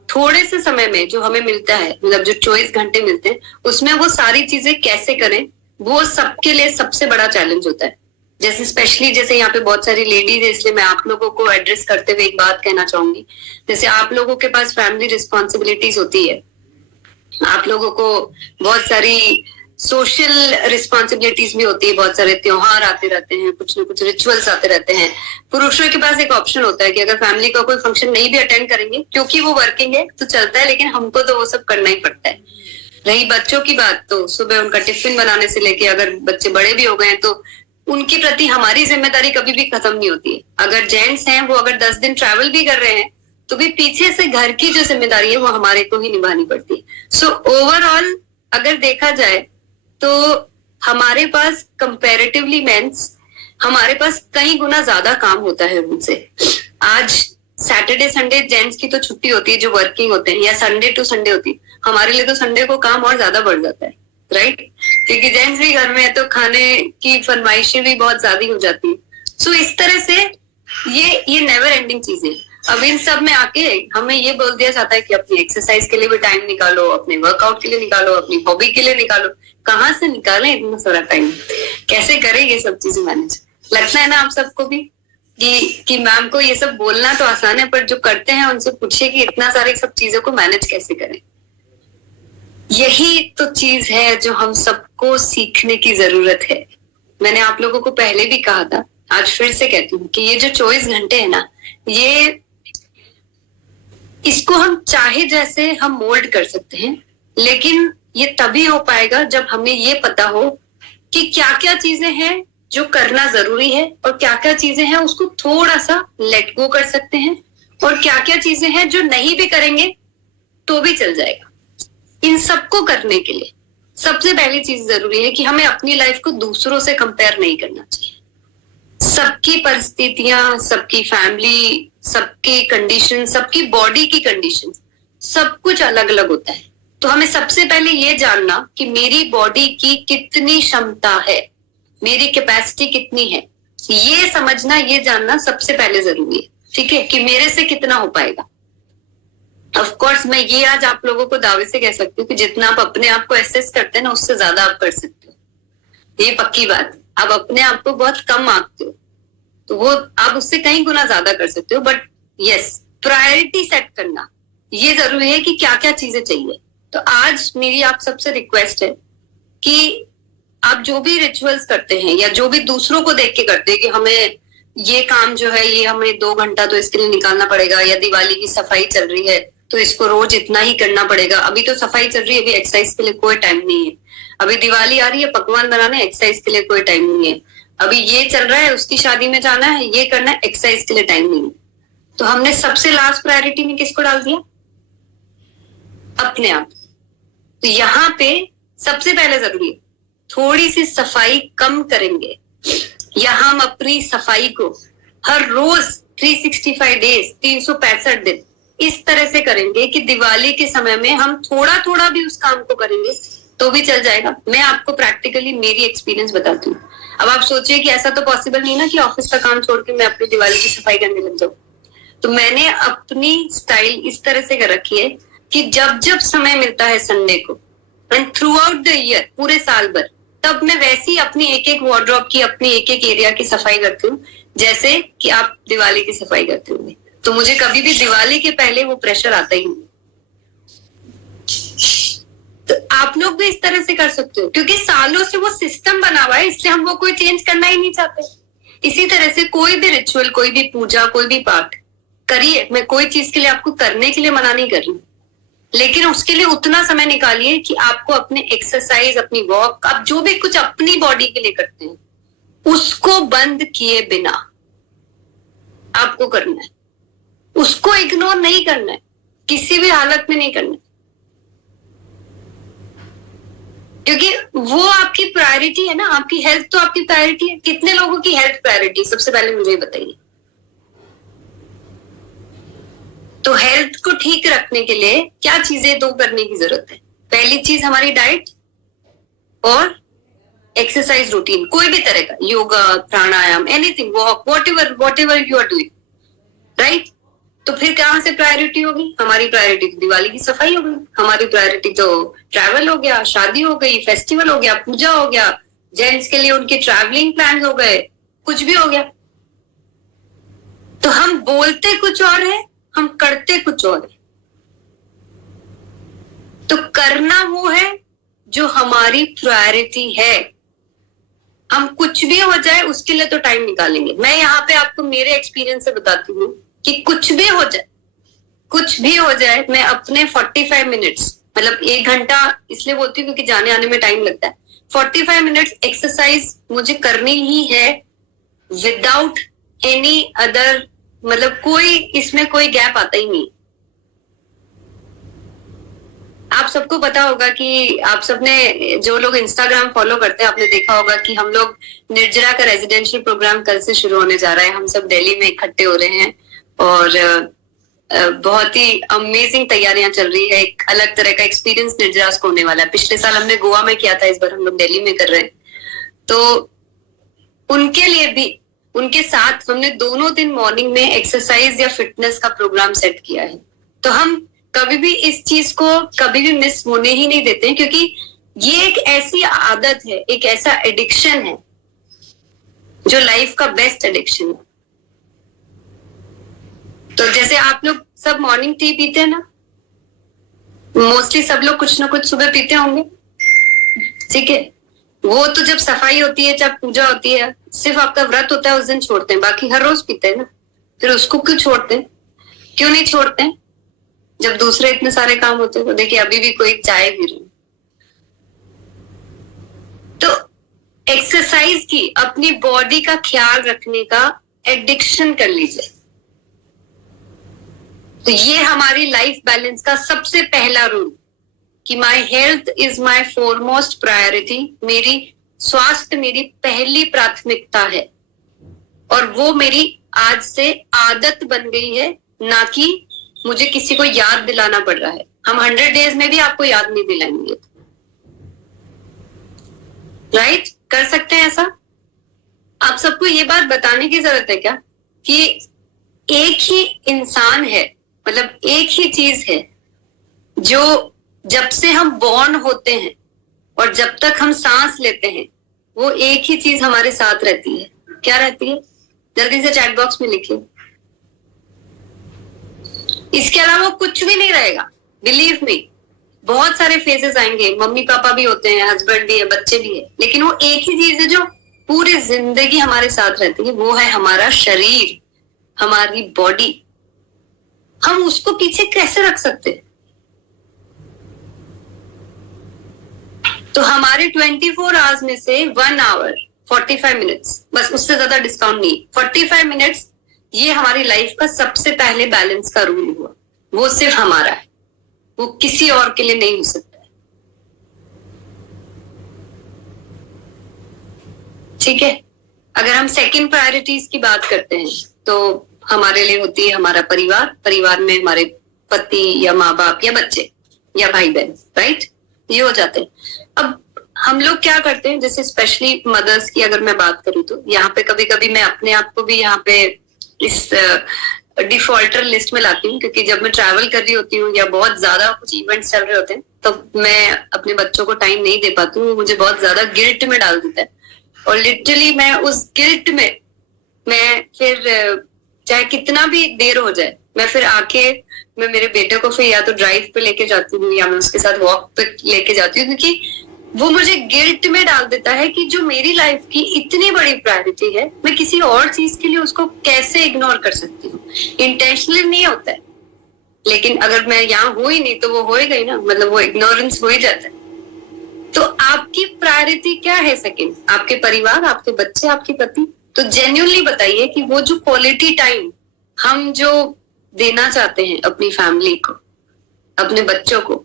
थोड़े से समय में जो हमें मिलता है, मतलब जो 24 घंटे मिलते हैं, उसमें वो सारी चीजें कैसे करें, वो सबके लिए सबसे बड़ा चैलेंज होता है। जैसे स्पेशली जैसे यहाँ पे बहुत सारी लेडीज है, इसलिए मैं आप लोगों को एड्रेस करते हुए एक बात कहना चाहूंगी। जैसे आप लोगों के पास फैमिली रिस्पॉन्सिबिलिटीज होती है, आप लोगों को बहुत सारी सोशल रिस्पॉन्सिबिलिटीज भी होती है, बहुत सारे त्योहार आते रहते हैं, कुछ ना कुछ रिचुअल्स आते रहते हैं। पुरुषों के पास एक ऑप्शन होता है कि अगर फैमिली का कोई फंक्शन नहीं भी अटेंड करेंगे क्योंकि वो वर्किंग है तो चलता है, लेकिन हमको तो वो सब करना ही पड़ता है। रही बच्चों की बात, तो सुबह उनका टिफिन बनाने से लेके अगर बच्चे बड़े भी हो गए हैं तो उनके प्रति हमारी जिम्मेदारी कभी भी खत्म नहीं होती है। अगर जेंट्स हैं वो अगर 10 दिन ट्रैवल भी कर रहे हैं तो भी पीछे से घर की जो जिम्मेदारी है वो हमारे को ही निभानी पड़ती है। सो ओवरऑल अगर देखा जाए तो हमारे पास कंपैरेटिवली मेंस, हमारे पास कई गुना ज्यादा काम होता है उनसे। आज सैटरडे संडे जेंट्स की तो छुट्टी होती है जो वर्किंग होते हैं, या संडे टू संडे होती है, हमारे लिए तो संडे को काम और ज्यादा बढ़ जाता है, राइट? क्योंकि जेंट्स भी घर में है तो खाने की फरमाइशें भी बहुत ज्यादा हो जाती है। सो इस तरह से ये नेवर एंडिंग चीजें। अब इन सब में आके हमें ये बोल दिया जाता है कि अपनी एक्सरसाइज के लिए भी टाइम निकालो, अपने वर्कआउट के लिए निकालो, अपनी हॉबी के लिए निकालो। कहाँ से निकालें इतना सारा टाइम? कैसे करें ये सब चीजें मैनेज? लगता है ना आप सबको भी कि मैम को ये सब बोलना तो आसान है, पर जो करते हैं उनसे पूछिए कि इतना सारी सब चीजों को मैनेज कैसे करें। यही तो चीज है जो हम सबको सीखने की जरूरत है। मैंने आप लोगों को पहले भी कहा था, आज फिर से कहती हूँ कि ये जो 24 घंटे है ना, ये इसको हम चाहे जैसे हम मोल्ड कर सकते हैं, लेकिन ये तभी हो पाएगा जब हमें ये पता हो कि क्या क्या चीजें हैं जो करना जरूरी है और क्या क्या चीजें हैं उसको थोड़ा सा लेट गो कर सकते हैं, और क्या क्या चीजें हैं जो नहीं भी करेंगे तो भी चल जाएगा। इन सबको करने के लिए सबसे पहली चीज जरूरी है कि हमें अपनी लाइफ को दूसरों से कंपेयर नहीं करना चाहिए। सबकी परिस्थितियां, सबकी फैमिली, सबकी कंडीशन, सबकी बॉडी की कंडीशन, सब कुछ अलग अलग होता है। तो हमें सबसे पहले ये जानना कि मेरी बॉडी की कितनी क्षमता है, मेरी कैपेसिटी कितनी है, ये समझना, ये जानना सबसे पहले जरूरी है। ठीक है, कि मेरे से कितना हो पाएगा। ऑफ कोर्स मैं ये आज आप लोगों को दावे से कह सकती हूँ कि जितना आप अपने आप को एसेस करते हैं ना, उससे ज्यादा आप कर सकते हो। ये पक्की बात। आप अपने आप को बहुत कम आंकते हो तो वो आप उससे कई गुना ज्यादा कर सकते हो। बट यस, प्रायोरिटी सेट करना ये जरूरी है कि क्या क्या चीजें चाहिए। तो आज मेरी आप सबसे रिक्वेस्ट है कि आप जो भी रिचुअल्स करते हैं या जो भी दूसरों को देख के करते हैं कि हमें ये काम जो है ये हमें 2 घंटा तो इसके लिए निकालना पड़ेगा, या दिवाली की सफाई चल रही है तो इसको रोज इतना ही करना पड़ेगा। अभी तो सफाई चल रही है, अभी एक्सरसाइज के लिए कोई टाइम नहीं है। अभी दिवाली आ रही है, पकवान बनाने, एक्सरसाइज के लिए कोई टाइम नहीं है। अभी ये चल रहा है, उसकी शादी में जाना है, ये करना है, एक्सरसाइज के लिए टाइम नहीं है। तो हमने सबसे लास्ट प्रायोरिटी में किसको डाल दिया? अपने आप। तो यहाँ पे सबसे पहले जरूरी है थोड़ी सी सफाई कम करेंगे, या हम अपनी सफाई को हर रोज 365 डेज 365 दिन इस तरह से करेंगे कि दिवाली के समय में हम थोड़ा थोड़ा भी उस काम को करेंगे तो भी चल जाएगा। मैं आपको प्रैक्टिकली मेरी एक्सपीरियंस बताती हूँ। अब आप सोचिए कि ऐसा तो पॉसिबल नहीं ना कि ऑफिस का काम छोड़ के मैं अपनी दिवाली की सफाई करने लग जाऊं। तो मैंने अपनी स्टाइल इस तरह से कर रखी है कि जब जब समय मिलता है संडे को and through out the year, पूरे साल भर, तब मैं वैसी अपनी एक एक वार्डरोब की, अपनी एक एक एरिया की सफाई करती हूँ जैसे कि आप दिवाली की सफाई करते होंगे। तो मुझे कभी भी दिवाली के पहले वो प्रेशर आता ही नहीं। तो आप लोग भी इस तरह से कर सकते हो, क्योंकि सालों से वो सिस्टम बना हुआ है, इसलिए हम वो कोई चेंज करना ही नहीं चाहते। इसी तरह से कोई भी रिचुअल, कोई भी पूजा, कोई भी पाठ करिए। मैं कोई चीज के लिए आपको करने के लिए मना नहीं कर रही, लेकिन उसके लिए उतना समय निकालिए कि आपको अपने एक्सरसाइज, अपनी वॉक, आप जो भी कुछ अपनी बॉडी के लिए करते हैं उसको बंद किए बिना आपको करना है, उसको इग्नोर नहीं करना है, किसी भी हालत में नहीं करना है, क्योंकि वो आपकी प्रायोरिटी है ना। आपकी हेल्थ तो आपकी प्रायोरिटी है। कितने लोगों की हेल्थ प्रायोरिटी, सबसे पहले मुझे बताइए। तो हेल्थ को ठीक रखने के लिए क्या चीजें दो करने की जरूरत है? पहली चीज हमारी डाइट और एक्सरसाइज रूटीन, कोई भी तरह का, yoga, pranayama, anything, walk, whatever you are doing, right. तो फिर कहां से प्रायोरिटी होगी? हमारी प्रायोरिटी तो दिवाली की सफाई हो गई, हमारी प्रायोरिटी तो ट्रैवल हो गया, शादी हो गई, फेस्टिवल हो गया, पूजा हो गया, जेंट्स के लिए उनके ट्रैवलिंग प्लान हो गए, कुछ भी हो गया। तो हम बोलते कुछ और है, हम करते कुछ और है। तो करना वो है जो हमारी प्रायोरिटी है। हम कुछ भी हो जाए उसके लिए तो टाइम निकालेंगे। मैं यहाँ पे आपको मेरे एक्सपीरियंस से बताती हूँ कि कुछ भी हो जाए, मैं अपने 45 मिनट्स, मतलब 1 घंटा इसलिए बोलती हूँ क्योंकि जाने आने में टाइम लगता है, 45 मिनट्स एक्सरसाइज मुझे करनी ही है, विदाउट एनी अदर, मतलब कोई इसमें कोई गैप आता ही नहीं। आप सबको पता होगा कि आप सबने, जो लोग इंस्टाग्राम फॉलो करते हैं, आपने देखा होगा कि हम लोग निर्जरा का रेजिडेंशियल प्रोग्राम कल से शुरू होने जा रहा है। हम सब दिल्ली में इकट्ठे हो रहे हैं और बहुत ही अमेजिंग तैयारियां चल रही है। एक अलग तरह का एक्सपीरियंस निर्जरास को होने वाला है। पिछले साल हमने गोवा में किया था, इस बार हम लोग दिल्ली में कर रहे हैं। तो उनके लिए भी, उनके साथ हमने दोनों दिन मॉर्निंग में एक्सरसाइज या फिटनेस का प्रोग्राम सेट किया है। तो हम कभी भी इस चीज को कभी भी मिस होने ही नहीं देते हैं, क्योंकि ये एक ऐसी आदत है, एक ऐसा एडिक्शन है जो लाइफ का बेस्ट एडिक्शन है। तो जैसे आप लोग सब मॉर्निंग टी पीते हैं ना, मोस्टली सब लोग कुछ ना कुछ सुबह पीते होंगे, ठीक है। वो तो जब सफाई होती है, जब पूजा होती है, सिर्फ आपका व्रत होता है उस दिन छोड़ते हैं, बाकी हर रोज पीते हैं ना। फिर उसको क्यों छोड़ते हैं? क्यों नहीं छोड़ते हैं जब दूसरे इतने सारे काम होते हैं? तो देखिए अभी भी कोई चाय पी रही। तो एक्सरसाइज की, अपनी बॉडी का ख्याल रखने का एडिक्शन कर लीजिए। तो ये हमारी लाइफ बैलेंस का सबसे पहला रूल कि my health is my foremost priority. मेरी स्वास्थ्य मेरी पहली प्राथमिकता है, और वो मेरी आज से आदत बन गई है, ना कि मुझे किसी को याद दिलाना पड़ रहा है। हम 100 डेज में भी आपको याद नहीं दिलाएंगे, राइट? कर सकते हैं ऐसा? आप सबको ये बात बताने की जरूरत है क्या कि एक ही इंसान है, मतलब एक ही चीज है जो जब से हम बॉर्न होते हैं और जब तक हम सांस लेते हैं, वो एक ही चीज हमारे साथ रहती है। क्या रहती है? जल्दी से चैट बॉक्स में लिखिए। इसके अलावा कुछ भी नहीं रहेगा, बिलीव मी। बहुत सारे फेजेस आएंगे, मम्मी पापा भी होते हैं, हस्बैंड भी है, बच्चे भी है, लेकिन वो एक ही चीज है जो पूरी जिंदगी हमारे साथ रहती है, वो है हमारा शरीर, हमारी बॉडी। हम उसको पीछे कैसे रख सकते हैं? तो हमारे 24 आवर्स में से 1 आवर 45 मिनट्स, बस उससे ज्यादा डिस्काउंट नहीं, 45 मिनट्स, ये हमारी लाइफ का सबसे पहले बैलेंस का रूल हुआ। वो सिर्फ हमारा है, वो किसी और के लिए नहीं हो सकता है, ठीक है। अगर हम सेकंड प्रायोरिटीज की बात करते हैं तो हमारे लिए होती है हमारा परिवार। परिवार में हमारे पति या माँ बाप या बच्चे या भाई बहन, राइट? ये हो जाते हैं। अब हम लोग क्या करते हैं, जैसे स्पेशली मदर्स की अगर मैं बात करूँ तो यहाँ पे कभी कभी मैं अपने आप को भी यहाँ पे इस डिफॉल्टर लिस्ट में लाती हूँ, क्योंकि जब मैं ट्रैवल कर रही होती हूँ या बहुत ज्यादा कुछ इवेंट्स चल रहे होते हैं तो मैं अपने बच्चों को टाइम नहीं दे पाती हूँ। मुझे बहुत ज्यादा गिल्ट में डाल देता है, और लिटरली मैं उस गिल्ट में मैं फिर चाहे कितना भी देर हो जाए, मैं फिर आके मैं मेरे बेटे को फिर या तो ड्राइव पे लेके जाती हूँ या मैं उसके साथ वॉक पे लेके जाती हूँ, क्योंकि वो मुझे गिल्ट में डाल देता है कि जो मेरी लाइफ की इतनी बड़ी प्रायोरिटी है, मैं किसी और चीज के लिए उसको कैसे इग्नोर कर सकती हूँ। इंटेंशनली नहीं होता है, लेकिन अगर मैं यहाँ हूं ही नहीं तो वो हो ही गई ना, मतलब वो इग्नोरेंस हो ही जाता है। तो आपकी प्रायोरिटी क्या है सेकंड? आपके परिवार, आपके बच्चे, आपके पति? तो जेन्युइनली बताइए कि वो जो क्वालिटी टाइम हम जो देना चाहते हैं अपनी फैमिली को, अपने बच्चों को,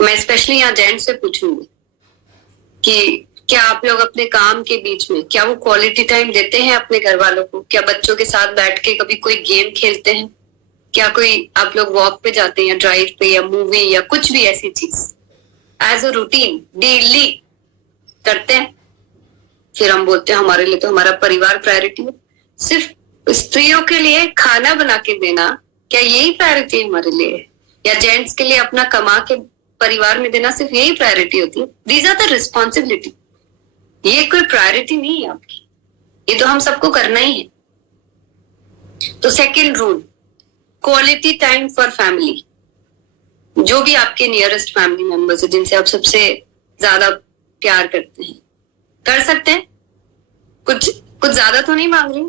मैं स्पेशली यहाँ जेंट्स से पूछूंगी कि क्या आप लोग अपने काम के बीच में क्या वो क्वालिटी टाइम देते हैं अपने घर वालों को? क्या बच्चों के साथ बैठ के कभी कोई गेम खेलते हैं? क्या कोई आप लोग वॉक पे जाते हैं या ड्राइव पे या मूवी या कुछ भी ऐसी चीज एज अ रूटीन डेली करते हैं? फिर हम बोलते हैं हमारे लिए तो हमारा परिवार प्रायोरिटी है। सिर्फ स्त्रियों के लिए खाना बना के देना क्या यही प्रायोरिटी हमारे लिए? या जेंट्स के लिए अपना कमा के परिवार में देना सिर्फ यही प्रायोरिटी होती है? These are the responsibility. ये कोई प्रायोरिटी नहीं है आपकी, ये तो हम सबको करना ही है। तो second rule, quality time for family. जो भी आपके नियरेस्ट फैमिली मेंबर्स है, जिनसे आप सबसे ज्यादा प्यार करते हैं, कर सकते हैं। कुछ ज्यादा तो नहीं मांग रही,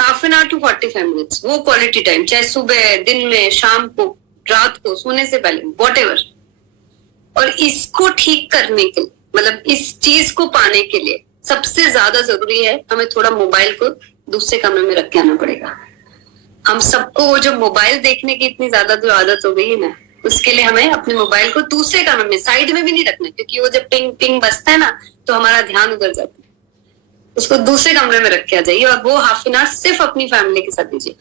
half an hour to 45 minutes वो क्वालिटी टाइम, चाहे सुबह, दिन में, शाम को, रात को, सोने से पहले, व्हाटएवर। और इसको ठीक करने के लिए, मतलब इस चीज को पाने के लिए सबसे ज्यादा जरूरी है हमें थोड़ा मोबाइल को दूसरे कमरे में रख के आना पड़ेगा। हम सबको वो जो मोबाइल देखने की इतनी ज्यादा जो आदत हो गई है ना, उसके लिए हमें अपने मोबाइल को दूसरे कमरे में, साइड में भी नहीं रखना, क्योंकि वो जब पिंग पिंग बजता है ना तो हमारा ध्यान उधर जाता है। उसको दूसरे कमरे में रख के आ जाइए और वो हाफ एन आवर सिर्फ अपनी फैमिली के साथ दीजिए।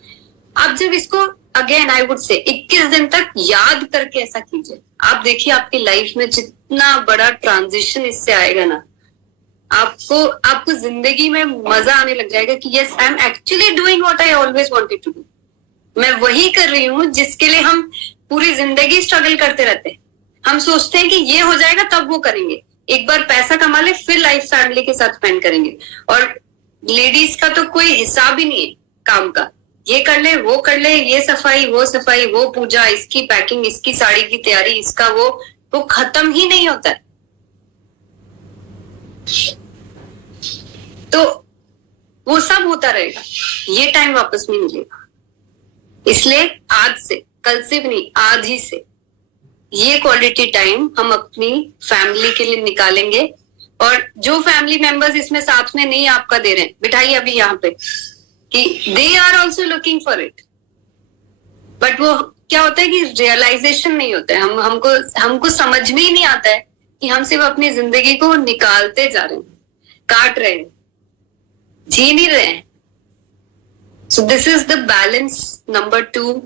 आप जब इसको अगेन आई वुड से 21 दिन तक याद करके ऐसा कीजिए, आप देखिए आपकी लाइफ में जितना बड़ा ट्रांजिशन इससे आएगा ना, आपको जिंदगी में मजा आने लग जाएगा कि yes I am actually doing what I always wanted to do. मैं वही कर रही हूँ जिसके लिए हम पूरी जिंदगी स्ट्रगल करते रहते हैं। हम सोचते हैं कि ये हो जाएगा तब वो करेंगे, एक बार पैसा कमा ले फिर लाइफ फैमिली के साथ स्पेंड करेंगे। और लेडीज का तो कोई हिसाब ही नहीं है काम का, ये कर ले, वो कर ले, ये सफाई, वो पूजा, इसकी पैकिंग, इसकी साड़ी की तैयारी, इसका वो खत्म ही नहीं होता है। तो वो सब होता रहेगा, ये टाइम वापस नहीं मिलेगा। इसलिए आज से, कल से भी नहीं, आज ही से ये क्वालिटी टाइम हम अपनी फैमिली के लिए निकालेंगे। और जो फैमिली मेंबर्स इसमें साथ में नहीं आपका दे रहे हैं, बिठाइए अभी यहाँ पे कि they are also looking for it. But वो क्या होता है कि रियलाइजेशन नहीं होता है, हमको समझ में ही नहीं आता है कि हम सिर्फ अपनी जिंदगी को निकालते जा रहे हैं, काट रहे हैं, जी नहीं रहे हैं। So this is the balance number 2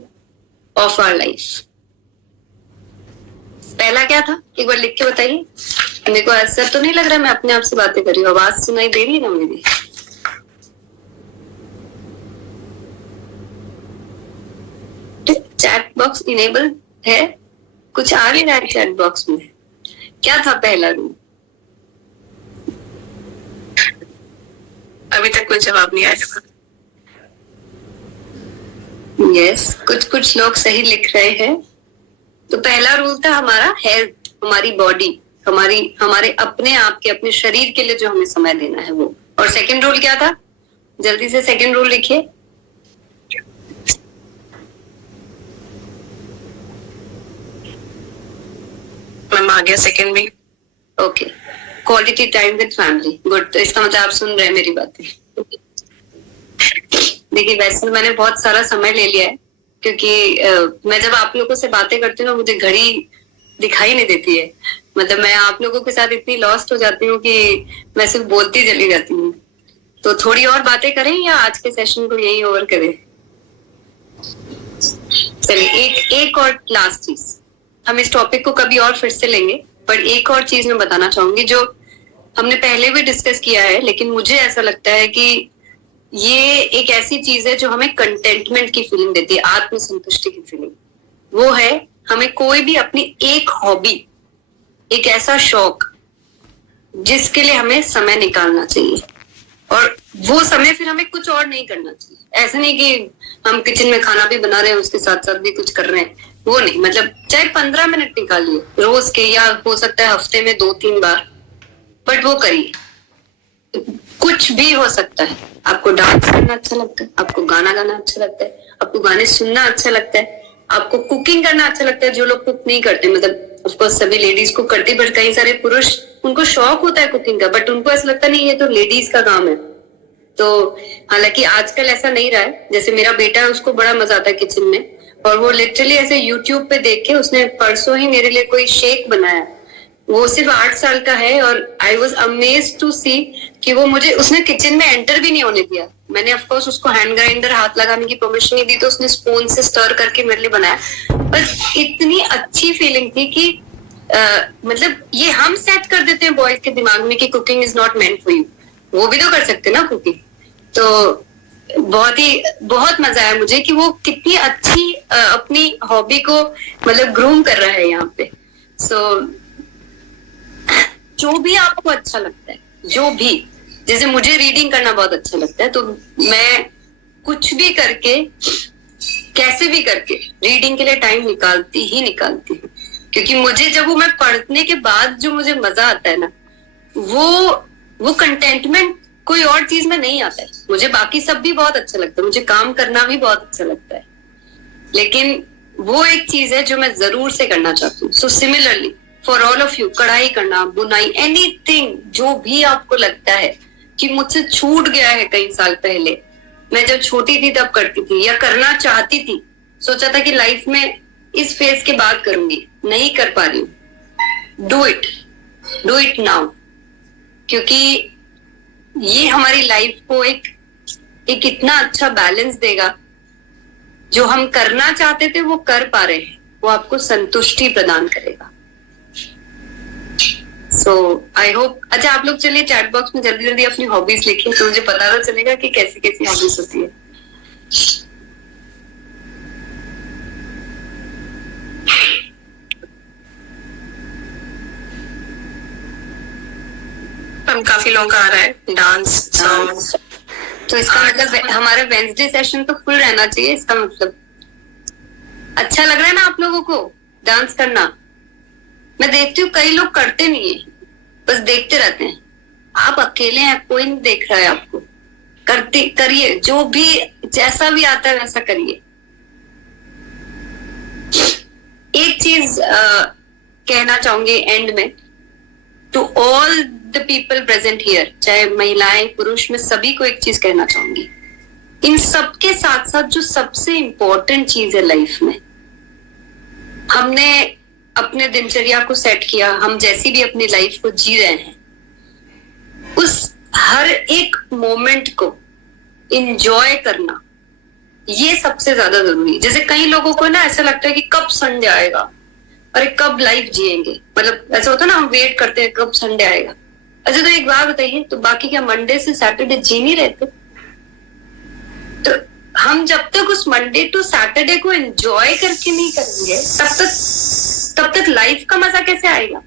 of our life. पहला क्या था, एक बार लिख के बताइए। मेरे को ऐसा तो नहीं लग रहा मैं अपने आप से बातें कर रही हूँ, आवाज सुनाई दे रही है ना मेरी? चैट बॉक्स इनेबल है? कुछ आ नहीं रहा है चैट बॉक्स में? क्या था पहला रूल? अभी तक कोई जवाब नहीं आया। यस, कुछ लोग सही लिख रहे हैं। तो पहला रूल था हमारा हेल्थ, हमारी बॉडी, हमारे अपने आप के, अपने शरीर के लिए जो हमें समय देना है वो। और सेकंड रूल क्या था? जल्दी से सेकंड रूल लिखिए। मैम आ गया सेकंड में। Okay, quality time with family. Good. तो इसका मतलब आप सुन रहे हैं मेरी बातें। देखिए, वैसे मैंने बहुत सारा समय ले लिया है, क्योंकि मैं जब आप लोगों से बातें करती हूँ ना, मुझे घड़ी दिखाई नहीं देती है। मतलब मैं आप लोगों के साथ इतनी लॉस्ट हो जाती हूँ कि मैं सिर्फ बोलती चली जाती हूँ। तो थोड़ी और बातें करें या आज के सेशन को यही ओवर करें? चलिए, एक और लास्ट चीज, हम इस टॉपिक को कभी और फिर से लेंगे, पर एक और चीज मैं बताना चाहूंगी जो हमने पहले भी डिस्कस किया है, लेकिन मुझे ऐसा लगता है कि ये एक ऐसी चीज है जो हमें कंटेंटमेंट की फीलिंग देती है, आत्मसंतुष्टि की फीलिंग। वो है हमें कोई भी अपनी एक हॉबी, एक ऐसा शौक जिसके लिए हमें समय निकालना चाहिए, और वो समय फिर हमें कुछ और नहीं करना चाहिए। ऐसा नहीं कि हम किचन में खाना भी बना रहे हैं उसके साथ साथ भी कुछ कर रहे हैं, वो नहीं। मतलब चाहे 15 मिनट निकालिए रोज के, या हो सकता है हफ्ते में 2-3 बार, बट वो करिए। कुछ भी हो सकता है। आपको डांस करना अच्छा लगता है, आपको गाना गाना अच्छा लगता है, आपको गाने सुनना अच्छा लगता है, आपको कुकिंग करना अच्छा लगता है। जो लोग कुक नहीं करते, मतलब ऑफकोर्स सभी लेडीज को करती, बट कई सारे पुरुष, उनको शौक होता है कुकिंग का, बट उनको ऐसा लगता नहीं ये तो लेडीज का काम है। तो हालांकि आजकल ऐसा नहीं रहा है, जैसे मेरा बेटा है उसको बड़ा मजा आता है किचन में, और वो लिटरली ऐसे यूट्यूब पे देख के उसने परसों ही मेरे लिए कोई शेक बनाया। वो सिर्फ 8 साल का है और आई वॉज अमेज्ड टू सी कि वो मुझे, उसने किचन में एंटर भी नहीं होने दिया। मैंने ऑफ कोर्स उसको हैंड ग्राइंडर हाथ लगाने की परमिशन नहीं दी, तो उसने स्पून से स्टर करके मेरे लिए बनाया। पर इतनी अच्छी फीलिंग थी कि मतलब ये हम सेट कर देते हैं बॉयज के दिमाग में कि cooking is not meant for you, वो भी तो कर सकते ना कुकिंग। तो बहुत मजा आया मुझे कि वो कितनी अच्छी अपनी हॉबी को मतलब ग्रूम कर रहा है यहाँ पे। सो जो भी आपको अच्छा लगता है, जो भी, जैसे मुझे रीडिंग करना बहुत अच्छा लगता है, तो मैं कुछ भी करके, कैसे भी करके रीडिंग के लिए टाइम निकालती हूँ, क्योंकि मुझे जब वो मैं पढ़ने के बाद जो मुझे मजा आता है ना, वो कंटेंटमेंट कोई और चीज में नहीं आता है। मुझे बाकी सब भी बहुत अच्छा लगता है, मुझे काम करना भी बहुत अच्छा लगता है, लेकिन वो एक चीज है जो मैं जरूर से करना चाहती हूँ। So similarly for all of you, कढ़ाई करना, बुनाई, एनीथिंग जो भी आपको लगता है कि मुझसे छूट गया है कई साल पहले, मैं जब छोटी थी तब करती थी या करना चाहती थी, सोचा था कि लाइफ में इस फेज के बाद करूंगी, नहीं कर पा रही हूँ, डू इट नाउ, क्योंकि ये हमारी लाइफ को एक इतना अच्छा बैलेंस देगा। जो हम करना चाहते थे वो कर पा रहे हैं, वो आपको संतुष्टि प्रदान करेगा। सो आई होप, अच्छा आप लोग चलिए चैट बॉक्स में जल्दी जल्दी अपनी हॉबीज लिखिए, तो मुझे पता तो चलेगा कि कैसी कैसी हॉबीज होती है। काफी लोगों का आ रहा है डांस सॉन्ग, तो इसका मतलब हमारा वेंसडे सेशन तो फुल रहना चाहिए। इसका मतलब अच्छा लग रहा है ना आप लोगों को डांस करना? मैं देखती हूँ कई लोग करते नहीं है, बस देखते रहते हैं। आप अकेले हैं, कोई नहीं देख रहा है आपको। करिए, जो भी जैसा भी आता है वैसा करिए। एक चीज कहना चाहूंगी एंड में, to all the people present here, चाहे महिलाएं पुरुष, में सभी को एक चीज कहना चाहूंगी। इन सबके साथ साथ जो सबसे इंपॉर्टेंट चीज है लाइफ में, हमने अपने दिनचर्या को सेट किया, हम जैसी भी अपनी लाइफ को जी रहे हैं, उस हर एक मोमेंट को इंजॉय करना, ये सबसे ज्यादा जरूरी है। जैसे कई लोगों को ना ऐसा लगता है कि कब संडे आएगा, अरे कब लाइफ जिएंगे, मतलब ऐसा होता है ना, हम वेट करते हैं कब संडे आएगा। अच्छा तो एक बात बताइए, तो बाकी क्या मंडे से सैटरडे जी नहीं रहते? तो हम जब तक उस मंडे टू सैटरडे को एंजॉय करके नहीं करेंगे, तब तक लाइफ का मजा कैसे आएगा?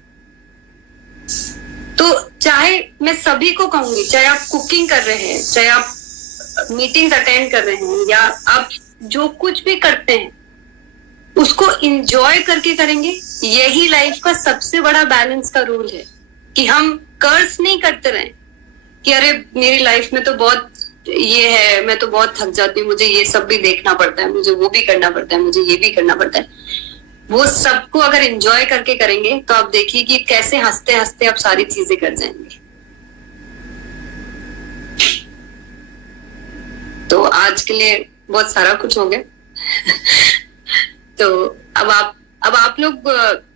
तो चाहे मैं सभी को कहूंगी, चाहे आप कुकिंग कर रहे हैं, चाहे आप मीटिंग्स अटेंड कर रहे हैं, या आप जो कुछ भी करते हैं उसको इंजॉय करके करेंगे। यही लाइफ का सबसे बड़ा बैलेंस का रूल है, कि हम कर्ज नहीं करते रहें कि अरे मेरी लाइफ में तो बहुत ये है, मैं तो बहुत थक जाती हूँ, मुझे ये सब भी देखना पड़ता है, मुझे वो भी करना पड़ता है, मुझे ये भी करना पड़ता है। वो सबको अगर एंजॉय करके करेंगे तो आप देखिए कि कैसे हंसते हंसते आप सारी चीजें कर जाएंगे। तो आज के लिए बहुत सारा कुछ हो गया। तो अब आप लोग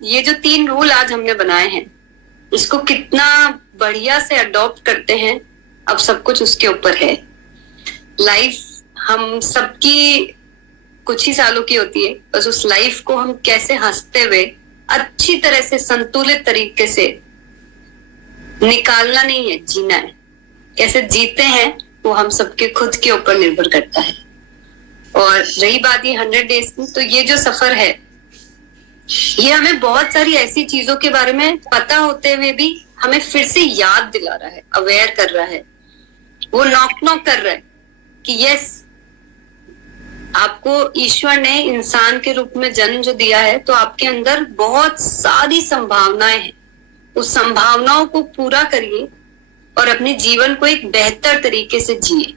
ये जो 3 रूल आज हमने बनाए हैं, इसको कितना बढ़िया से अडॉप्ट करते हैं, अब सब कुछ उसके ऊपर है। लाइफ हम सबकी कुछ ही सालों की होती है, बस उस लाइफ को हम कैसे हंसते हुए अच्छी तरह से संतुलित तरीके से निकालना नहीं है, जीना है। कैसे जीते हैं वो हम सबके खुद के ऊपर निर्भर करता है। और रही बात ये 100 डेज की, तो ये जो सफर है ये हमें बहुत सारी ऐसी चीजों के बारे में पता होते हुए भी हमें फिर से याद दिला रहा है, अवेयर कर रहा है, वो नॉक कर रहा है कि यस, आपको ईश्वर ने इंसान के रूप में जन्म जो दिया है, तो आपके अंदर बहुत सारी संभावनाएं हैं। उस संभावनाओं को पूरा करिए और अपने जीवन को एक बेहतर तरीके से जिए।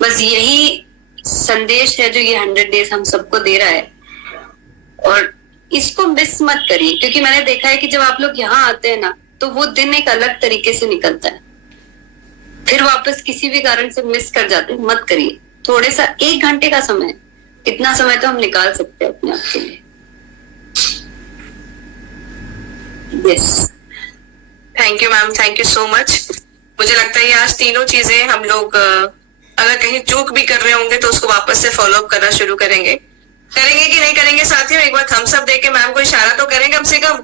बस यही संदेश है जो ये 100 डेज हम सबको दे रहा है, और इसको मिस मत करिए। क्योंकि मैंने देखा है कि जब आप लोग यहाँ आते हैं ना, तो वो दिन एक अलग तरीके से निकलता है। फिर वापस किसी भी कारण से मिस कर जाते हैं, मत करिए। थोड़े सा 1 घंटे का समय, इतना समय तो हम निकाल सकते हैं अपने आप के लिए। Yes, thank you ma'am, thank you so much. मुझे लगता है ये आज तीनों चीजें हम लोग अगर कहीं चूक भी कर रहे होंगे तो उसको वापस से फॉलो अप करना शुरू करेंगे कि नहीं करेंगे साथियों? एक बार थम्स अप देके मैम को इशारा तो करेंगे कम से कम।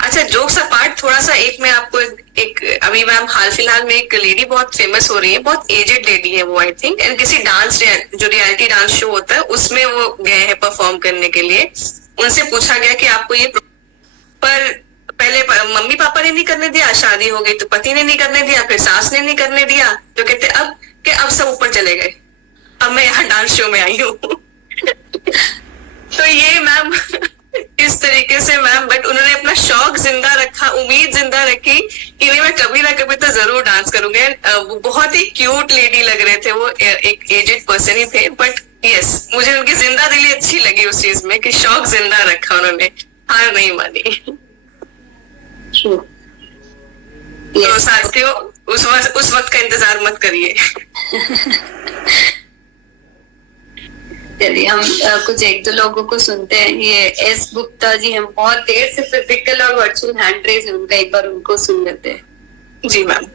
अच्छा, जोक्स अपार्ट, थोड़ा सा एक मैं आपको एक अभी मैम हाल फिलहाल में एक लेडी बहुत फेमस हो रही है, बहुत एजेड लेडी है वो, आई थिंक, एंड किसी डांस जो रियलिटी डांस शो होता है उसमें वो गए हैं परफॉर्म करने के लिए। उनसे पूछा गया कि आपको ये, पर पहले मम्मी पापा ने नहीं करने दिया, शादी हो गई तो पति ने नहीं करने दिया, फिर सास ने नहीं करने दिया, तो कहते अब सब ऊपर चले गए, अब मैं यहाँ डांस शो में आई हूँ। तो ये मैम इस तरीके से मैम, बट उन्होंने अपना शौक जिंदा रखा, उम्मीद जिंदा रखी कि नहीं मैं कभी ना कभी तो जरूर डांस करूंगे। वो बहुत ही क्यूट लेडी लग रहे थे, वो एक एजेड पर्सन ही थे, बट यस, मुझे उनकी जिंदा दिली अच्छी लगी उस चीज में कि शौक जिंदा रखा उन्होंने, हार नहीं मानी। तो साथियों उस वक्त का इंतजार मत करिए। चलिए हम कुछ 1-2 लोगों को सुनते हैं। ये एस गुप्ता जी, हम बहुत देर से फिजिकल और वर्चुअल हैंड रेज है उनका, एक बार उनको सुन लेते हैं। जी मैम।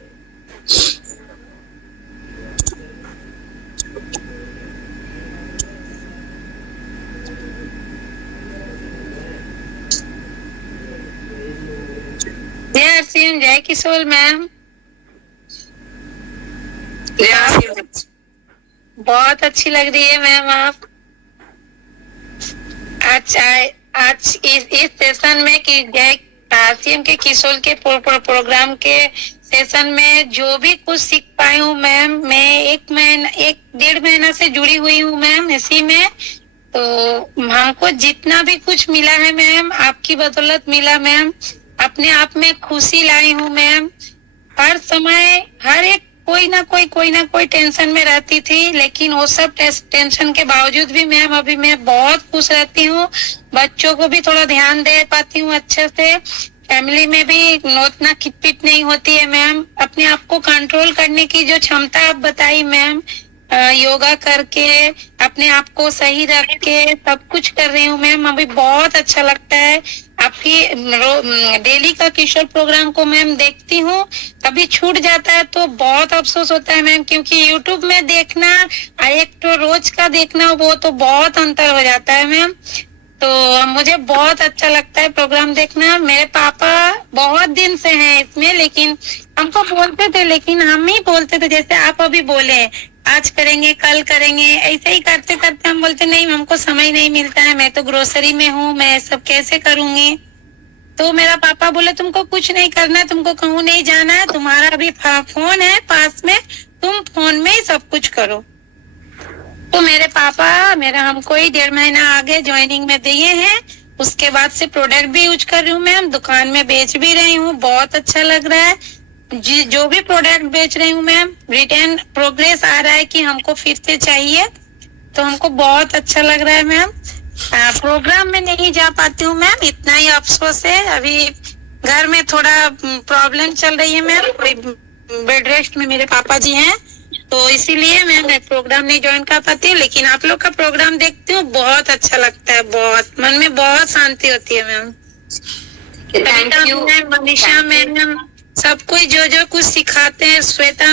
जय आरसीएम, जय किशोर मैम। बहुत अच्छी लग रही है मैम आप। आज इस सेशन में कि जय आरसीएम के किशोर के प्रोग्राम के सेशन में जो भी कुछ सीख पाई हूँ मैम, मैं 1-1.5 महीना से जुड़ी हुई हूँ मैम इसी में। तो हमको जितना भी कुछ मिला है मैम, आपकी बदौलत मिला मैम। अपने आप में खुशी लाई हूँ मैम। हर समय हर एक कोई ना कोई टेंशन में रहती थी, लेकिन वो सब टेंशन के बावजूद भी मैम अभी मैं बहुत खुश रहती हूँ। बच्चों को भी थोड़ा ध्यान दे पाती हूँ अच्छे से, फैमिली में भी उतना खिटपिट नहीं होती है मैम। अपने आप को कंट्रोल करने की जो क्षमता आप बताई मैम, योगा करके अपने आप को सही रख के सब कुछ कर रही हूँ मैम, अभी बहुत अच्छा लगता है। आपकी डेली का किशोर प्रोग्राम को मैम देखती हूँ, कभी छूट जाता है तो बहुत अफसोस होता है मैम, क्योंकि यूट्यूब में देखना और एक तो रोज का देखना वो तो बहुत अंतर हो जाता है मैम। तो मुझे बहुत अच्छा लगता है प्रोग्राम देखना। मेरे पापा बहुत दिन से हैं इसमें, लेकिन हमको बोलते थे, लेकिन हम ही बोलते थे, जैसे आप अभी बोले आज करेंगे कल करेंगे, ऐसे ही करते करते हम बोलते नहीं हमको समय नहीं मिलता है, मैं तो ग्रोसरी में हूँ, मैं सब कैसे करूंगी। तो मेरा पापा बोले तुमको कुछ नहीं करना है, तुमको कहूँ नहीं जाना है, तुम्हारा अभी फोन है पास में, तुम फोन में ही सब कुछ करो। तो मेरे पापा हमको ही 1.5 महीना आगे ज्वाइनिंग में दिए हैं। उसके बाद से प्रोडक्ट भी यूज कर रही हूँ मैम, दुकान में बेच भी रही हूँ, बहुत अच्छा लग रहा है जी। जो भी प्रोडक्ट बेच रही हूँ मैम, रिटर्न प्रोग्रेस आ रहा है कि हमको फिर से चाहिए, तो हमको बहुत अच्छा लग रहा है मैम। प्रोग्राम में नहीं जा पाती हूँ मैम, इतना ही अफसोस है। अभी घर में थोड़ा प्रॉब्लम चल रही है मैम, बेड रेस्ट में मेरे पापा जी हैं, तो इसीलिए मैं प्रोग्राम नहीं ज्वाइन कर पाती हूँ। लेकिन आप लोग का प्रोग्राम देखती हूँ, बहुत अच्छा लगता है, बहुत मन में बहुत शांति होती है ma'am. Thank you Manisha ma'am, सब कोई जो कुछ सिखाते हैं, श्वेता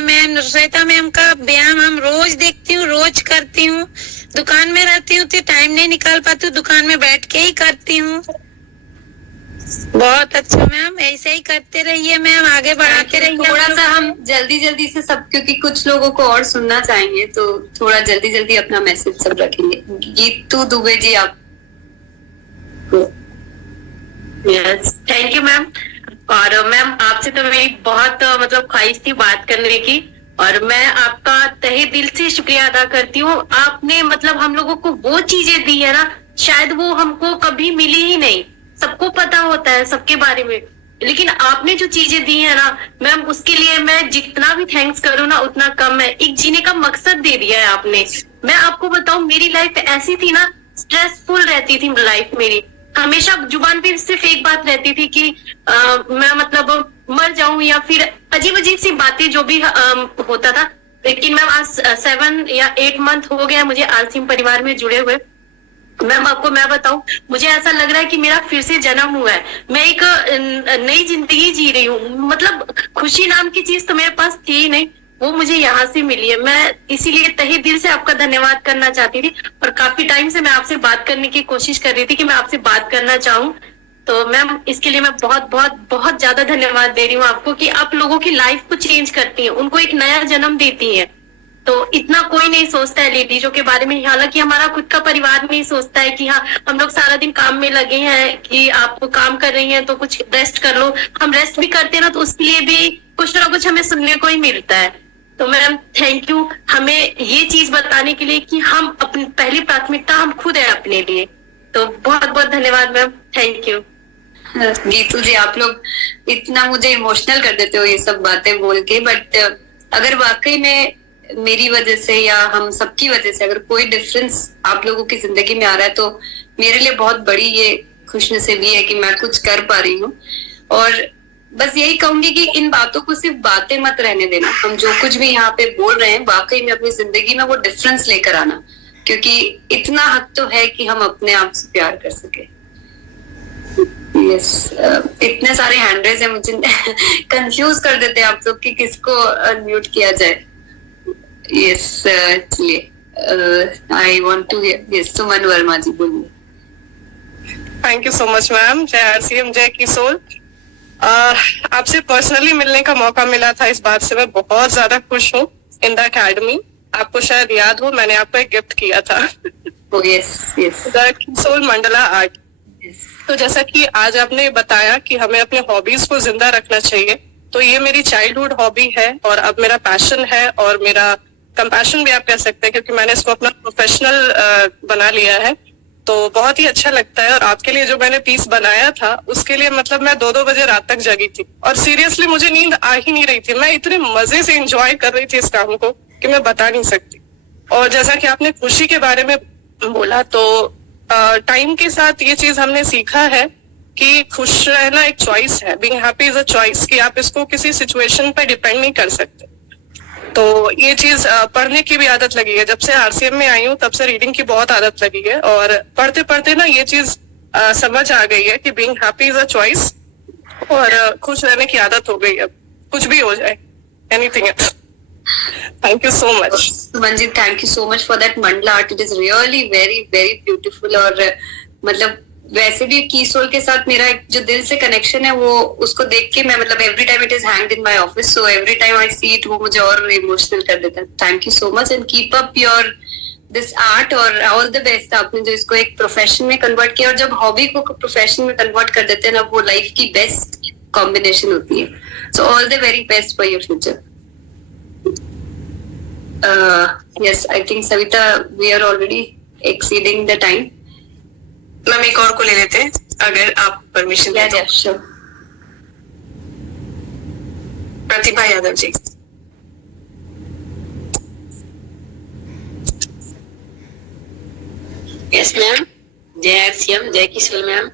मैम का व्यायाम हम रोज देखती हूँ, रोज करती हूँ। दुकान में रहती हूँ तो टाइम नहीं निकाल पाती हूँ, दुकान में बैठ के ही करती हूँ। बहुत अच्छा मैम, ऐसे ही करते रहिए मैम, आगे बढ़ाते रहिए। थोड़ा सा हम जल्दी से सब, क्योंकि कुछ लोगों को और सुनना चाहेंगे, तो थोड़ा जल्दी अपना मैसेज सब रखेंगे। गीतू दुबे जी आप। Yes, thank you ma'am. और मैम आपसे तो मेरी बहुत मतलब ख्वाहिश थी बात करने की, और मैं आपका तहे दिल से शुक्रिया अदा करती हूँ। आपने मतलब हम लोगों को वो चीजें दी है ना, शायद वो हमको कभी मिली ही नहीं। सबको पता होता है सबके बारे में, लेकिन आपने जो चीजें दी है ना मैम, उसके लिए मैं जितना भी थैंक्स करूँ ना उतना कम है। एक जीने का मकसद दे दिया है आपने। मैं आपको बताऊं, मेरी लाइफ ऐसी थी ना, स्ट्रेसफुल रहती थी लाइफ मेरी। हमेशा जुबान पे सिर्फ एक बात रहती थी कि मैं मतलब मर जाऊं या फिर अजीब अजीब सी बातें जो भी होता था। लेकिन मैम आज 7 या 8 मंथ हो गया मुझे आरसीएम परिवार में जुड़े हुए। मैम आपको मैं बताऊं, मुझे ऐसा लग रहा है कि मेरा फिर से जन्म हुआ है, मैं एक नई जिंदगी जी रही हूँ। मतलब खुशी नाम की चीज तो मेरे पास थी ही नहीं, वो मुझे यहाँ से मिली है। मैं इसीलिए तहे दिल से आपका धन्यवाद करना चाहती थी, और काफी टाइम से मैं आपसे बात करने की कोशिश कर रही थी कि मैं आपसे बात करना चाहूँ। तो मैम इसके लिए मैं बहुत बहुत बहुत ज्यादा धन्यवाद दे रही हूँ आपको कि आप लोगों की लाइफ को चेंज करती हैं, उनको एक नया जन्म देती हैं। तो इतना कोई नहीं सोचता है लेडीजों के बारे में, हालांकि हमारा खुद का परिवार नहीं सोचता है कि हाँ हम लोग सारा दिन काम में लगे हैं कि आप काम कर रही हैं तो कुछ रेस्ट कर लो। हम रेस्ट भी करते हैं ना तो उसके लिए भी कुछ ना कुछ हमें सुनने को ही मिलता है। तो मैम थैंक यू हमें ये चीज बताने के लिए कि हम अपनी पहली प्राथमिकता हम खुद है अपने लिए। तो बहुत बहुत धन्यवाद मैम, थैंक यू। गीतू जी आप लोग इतना मुझे इमोशनल कर देते हो ये सब बातें बोल के, बट अगर वाकई में मेरी वजह से या हम सबकी वजह से अगर कोई डिफरेंस आप लोगों की जिंदगी में आ रहा है तो मेरे लिए बहुत बड़ी ये खुशनसीबी है कि मैं कुछ कर पा रही हूँ। और बस यही कहूंगी कि इन बातों को सिर्फ बातें मत रहने देना, हम जो कुछ भी यहाँ पे बोल रहे हैं वाकई में अपनी जिंदगी में वो डिफरेंस लेकर आना, क्योंकि इतना हक तो है कि हम अपने आप से प्यार कर सके। यस इतने सारे हैंड रेज है, मुझे कंफ्यूज कर देते हैं आप लोग कि किसको अनम्यूट किया जाए। यस चलिए आई वांट टू यस सुमन वर्मा जी बोलिए। Thank you so much ma'am. जय आरसीएम, जय किशोर। आपसे पर्सनली मिलने का मौका मिला था, इस बात से मैं बहुत ज्यादा खुश हूँ। इन द अकेडमी आपको शायद याद हो मैंने आपको एक गिफ्ट किया था, द किशोर मंडला आर्ट। तो जैसा कि आज आपने बताया कि हमें अपने हॉबीज को जिंदा रखना चाहिए, तो ये मेरी चाइल्डहुड हॉबी है और अब मेरा पैशन है और मेरा कंपैशन भी आप कह सकते हैं, क्योंकि मैंने इसको अपना प्रोफेशनल बना लिया है। तो बहुत ही अच्छा लगता है। और आपके लिए जो मैंने पीस बनाया था उसके लिए मतलब मैं 2-2 बजे रात तक जगी थी और सीरियसली मुझे नींद आ ही नहीं रही थी। मैं इतने मजे से एंजॉय कर रही थी इस काम को कि मैं बता नहीं सकती। और जैसा कि आपने खुशी के बारे में बोला, तो टाइम के साथ ये चीज हमने सीखा है कि खुश रहना एक चॉइस है। Being happy is a choice, कि आप इसको किसी सिचुएशन पर डिपेंड नहीं कर सकते। तो ये चीज पढ़ने की भी आदत लगी है। जब से आरसीएम में आई हूँ तब से रीडिंग की बहुत आदत लगी है और पढ़ते पढ़ते ना ये चीज समझ आ गई है कि being happy is a choice और खुश रहने की आदत हो गई है, कुछ भी हो जाए, anything. Thank you so much. Manjit, thank you so much for that mandala art. It is really very very beautiful. और मतलब वैसे भी कीसोल के साथ मेरा एक जो दिल से कनेक्शन है वो उसको देख के मैं मतलब every time it is hanged in my office, so every time I see it वो मुझे और इमोशनल कर देता है। Thank you so much and keep up your this art और ऑल द बेस्ट। आपने जो इसको एक प्रोफेशन में कन्वर्ट किया, और जब हॉबी को प्रोफेशन में कन्वर्ट कर देते हैं ना वो लाइफ की बेस्ट कॉम्बिनेशन होती है। So all the very best for your future. Yes, I think Savita, we are already exceeding the time. Ma'am एक और को ले लेते हैं अगर आप परमिशन दें तो। Sure. प्रतिभा यादव जी। यस मैम, जय आरसीएम, जय किशोर मैम।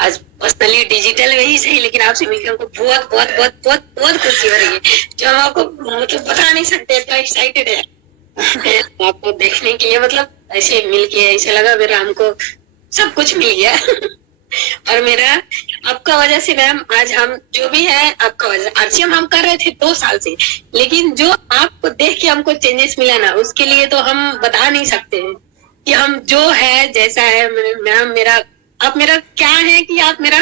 आज पर्सनली डिजिटल में ही सही लेकिन आपसे मिलकर हमको बहुत बहुत बहुत बहुत बहुत खुशी हो रही है, जो हम आपको मतलब बता नहीं सकते, इतना एक्साइटेड है आपको देखने के लिए। मतलब ऐसे मिल के ऐसे लगा मेरा हमको सब कुछ मिल गया और मेरा आपका वजह से मैम आज हम जो भी है आपका वजह। आरसीएम हम कर रहे थे 2 साल से, लेकिन जो आपको देख के हमको चेंजेस मिला ना उसके लिए तो हम बता नहीं सकते हैं कि हम जो है जैसा है। मैम मेरा आप मेरा क्या है कि आप मेरा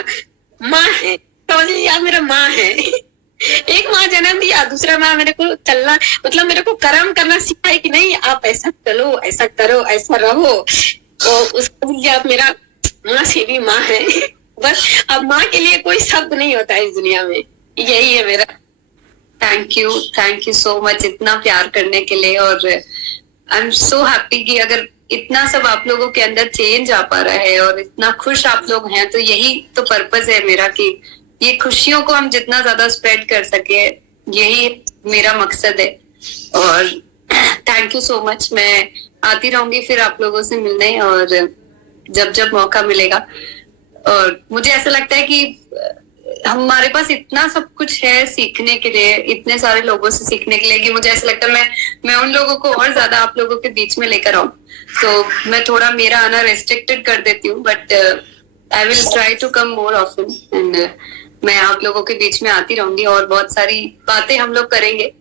माँ है, समझिए आप मेरा माँ है। एक माँ जन्म दिया, दूसरा माँ मेरे को चलना मतलब मेरे को कर्म करना सिखाए कि नहीं आप ऐसा चलो, ऐसा करो, ऐसा रहो। तो उसको लिए आप मेरा माँ से भी माँ है। बस अब माँ के लिए कोई शब्द नहीं होता है इस दुनिया में, यही है मेरा। थैंक यू सो मच इतना प्यार करने के लिए। और आई एम सो हैप्पी कि अगर इतना सब आप लोगों के अंदर चेंज आ पा रहा है और इतना खुश आप लोग हैं, तो यही तो पर्पस है मेरा कि ये खुशियों को हम जितना ज्यादा स्प्रेड कर सके, यही मेरा मकसद है। और थैंक यू सो मच। मैं आती रहूंगी फिर आप लोगों से मिलने और जब जब मौका मिलेगा। और मुझे ऐसा लगता है कि हमारे पास इतना सब कुछ है सीखने के लिए, इतने सारे लोगों से सीखने के लिए कि मुझे ऐसा लगता है मैं उन लोगों को और ज्यादा आप लोगों के बीच में लेकर आऊं। तो मैं थोड़ा मेरा आना रेस्ट्रिक्टेड कर देती हूँ, but I will try to come more often and मैं आप लोगों के बीच में आती रहूंगी और बहुत सारी बातें हम लोग करेंगे।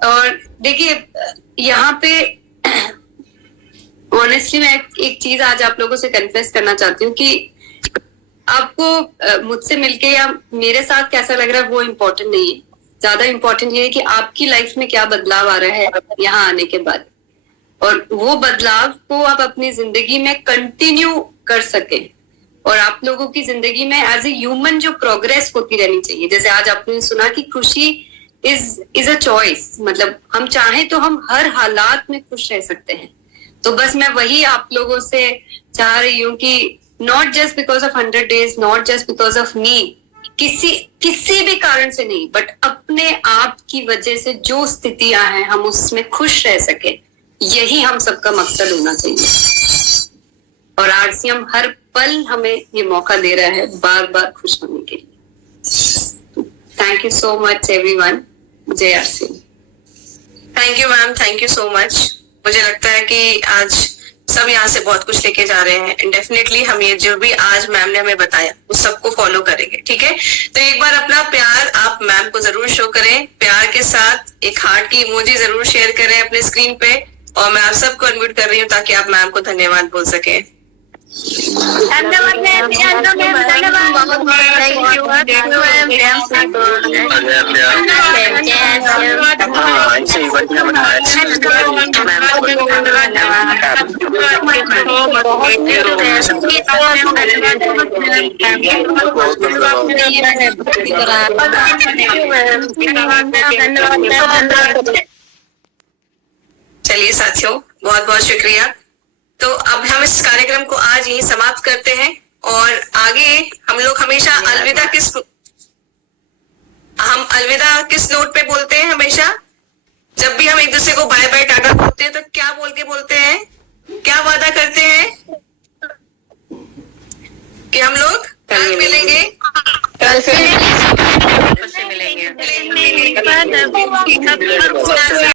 और देखिए यहाँ पे ऑनेस्टली मैं एक चीज आज आप लोगों से कन्फेस करना चाहती हूँ कि आपको मुझसे मिलके या मेरे साथ कैसा लग रहा है वो इम्पोर्टेंट नहीं है। ज्यादा इम्पोर्टेंट ये है कि आपकी लाइफ में क्या बदलाव आ रहा है यहाँ आने के बाद, और वो बदलाव को आप अपनी जिंदगी में कंटिन्यू कर सके और आप लोगों की जिंदगी में एज ए ह्यूमन जो प्रोग्रेस होती रहनी चाहिए। जैसे आज आपने सुना कि खुशी इज अ चॉइस, मतलब हम चाहें तो हम हर हालात में खुश रह सकते हैं। तो बस मैं वही आप लोगों से चाह रही हूँ कि not just because of 100 days, not just because of me, किसी भी कारण से नहीं, बट अपने आप की वजह से जो स्थितियां हैं हम उसमें खुश रह सके, यही हम सबका मकसद होना चाहिए। और आरसीएम हर पल हमें ये मौका दे रहा है बार बार खुश होने के लिए। Thank you so much everyone. जय RCM. Thank you ma'am, thank you so much. मुझे लगता है कि आज सब यहाँ से बहुत कुछ लेके जा रहे हैं एंड डेफिनेटली हम ये जो भी आज मैम ने हमें बताया उस सबको फॉलो करेंगे, ठीक है। तो एक बार अपना प्यार आप मैम को जरूर शो करें, प्यार के साथ एक हार्ट की इमोजी जरूर शेयर करें अपने स्क्रीन पे। और मैं आप सबको अनम्यूट कर रही हूँ ताकि आप मैम को धन्यवाद बोल सके। धन्यवाद मैम, चलिए साथियों, बहुत बहुत शुक्रिया। तो अब हम इस कार्यक्रम को आज यहीं समाप्त करते हैं और आगे हम लोग हमेशा अलविदा किस नोट पे बोलते हैं। हमेशा जब भी हम एक दूसरे को बाय बाय टाटा बोलते हैं तो क्या बोल के बोलते हैं, क्या वादा करते हैं कि हम लोग कल मिलेंगे, कल मिलेंगे।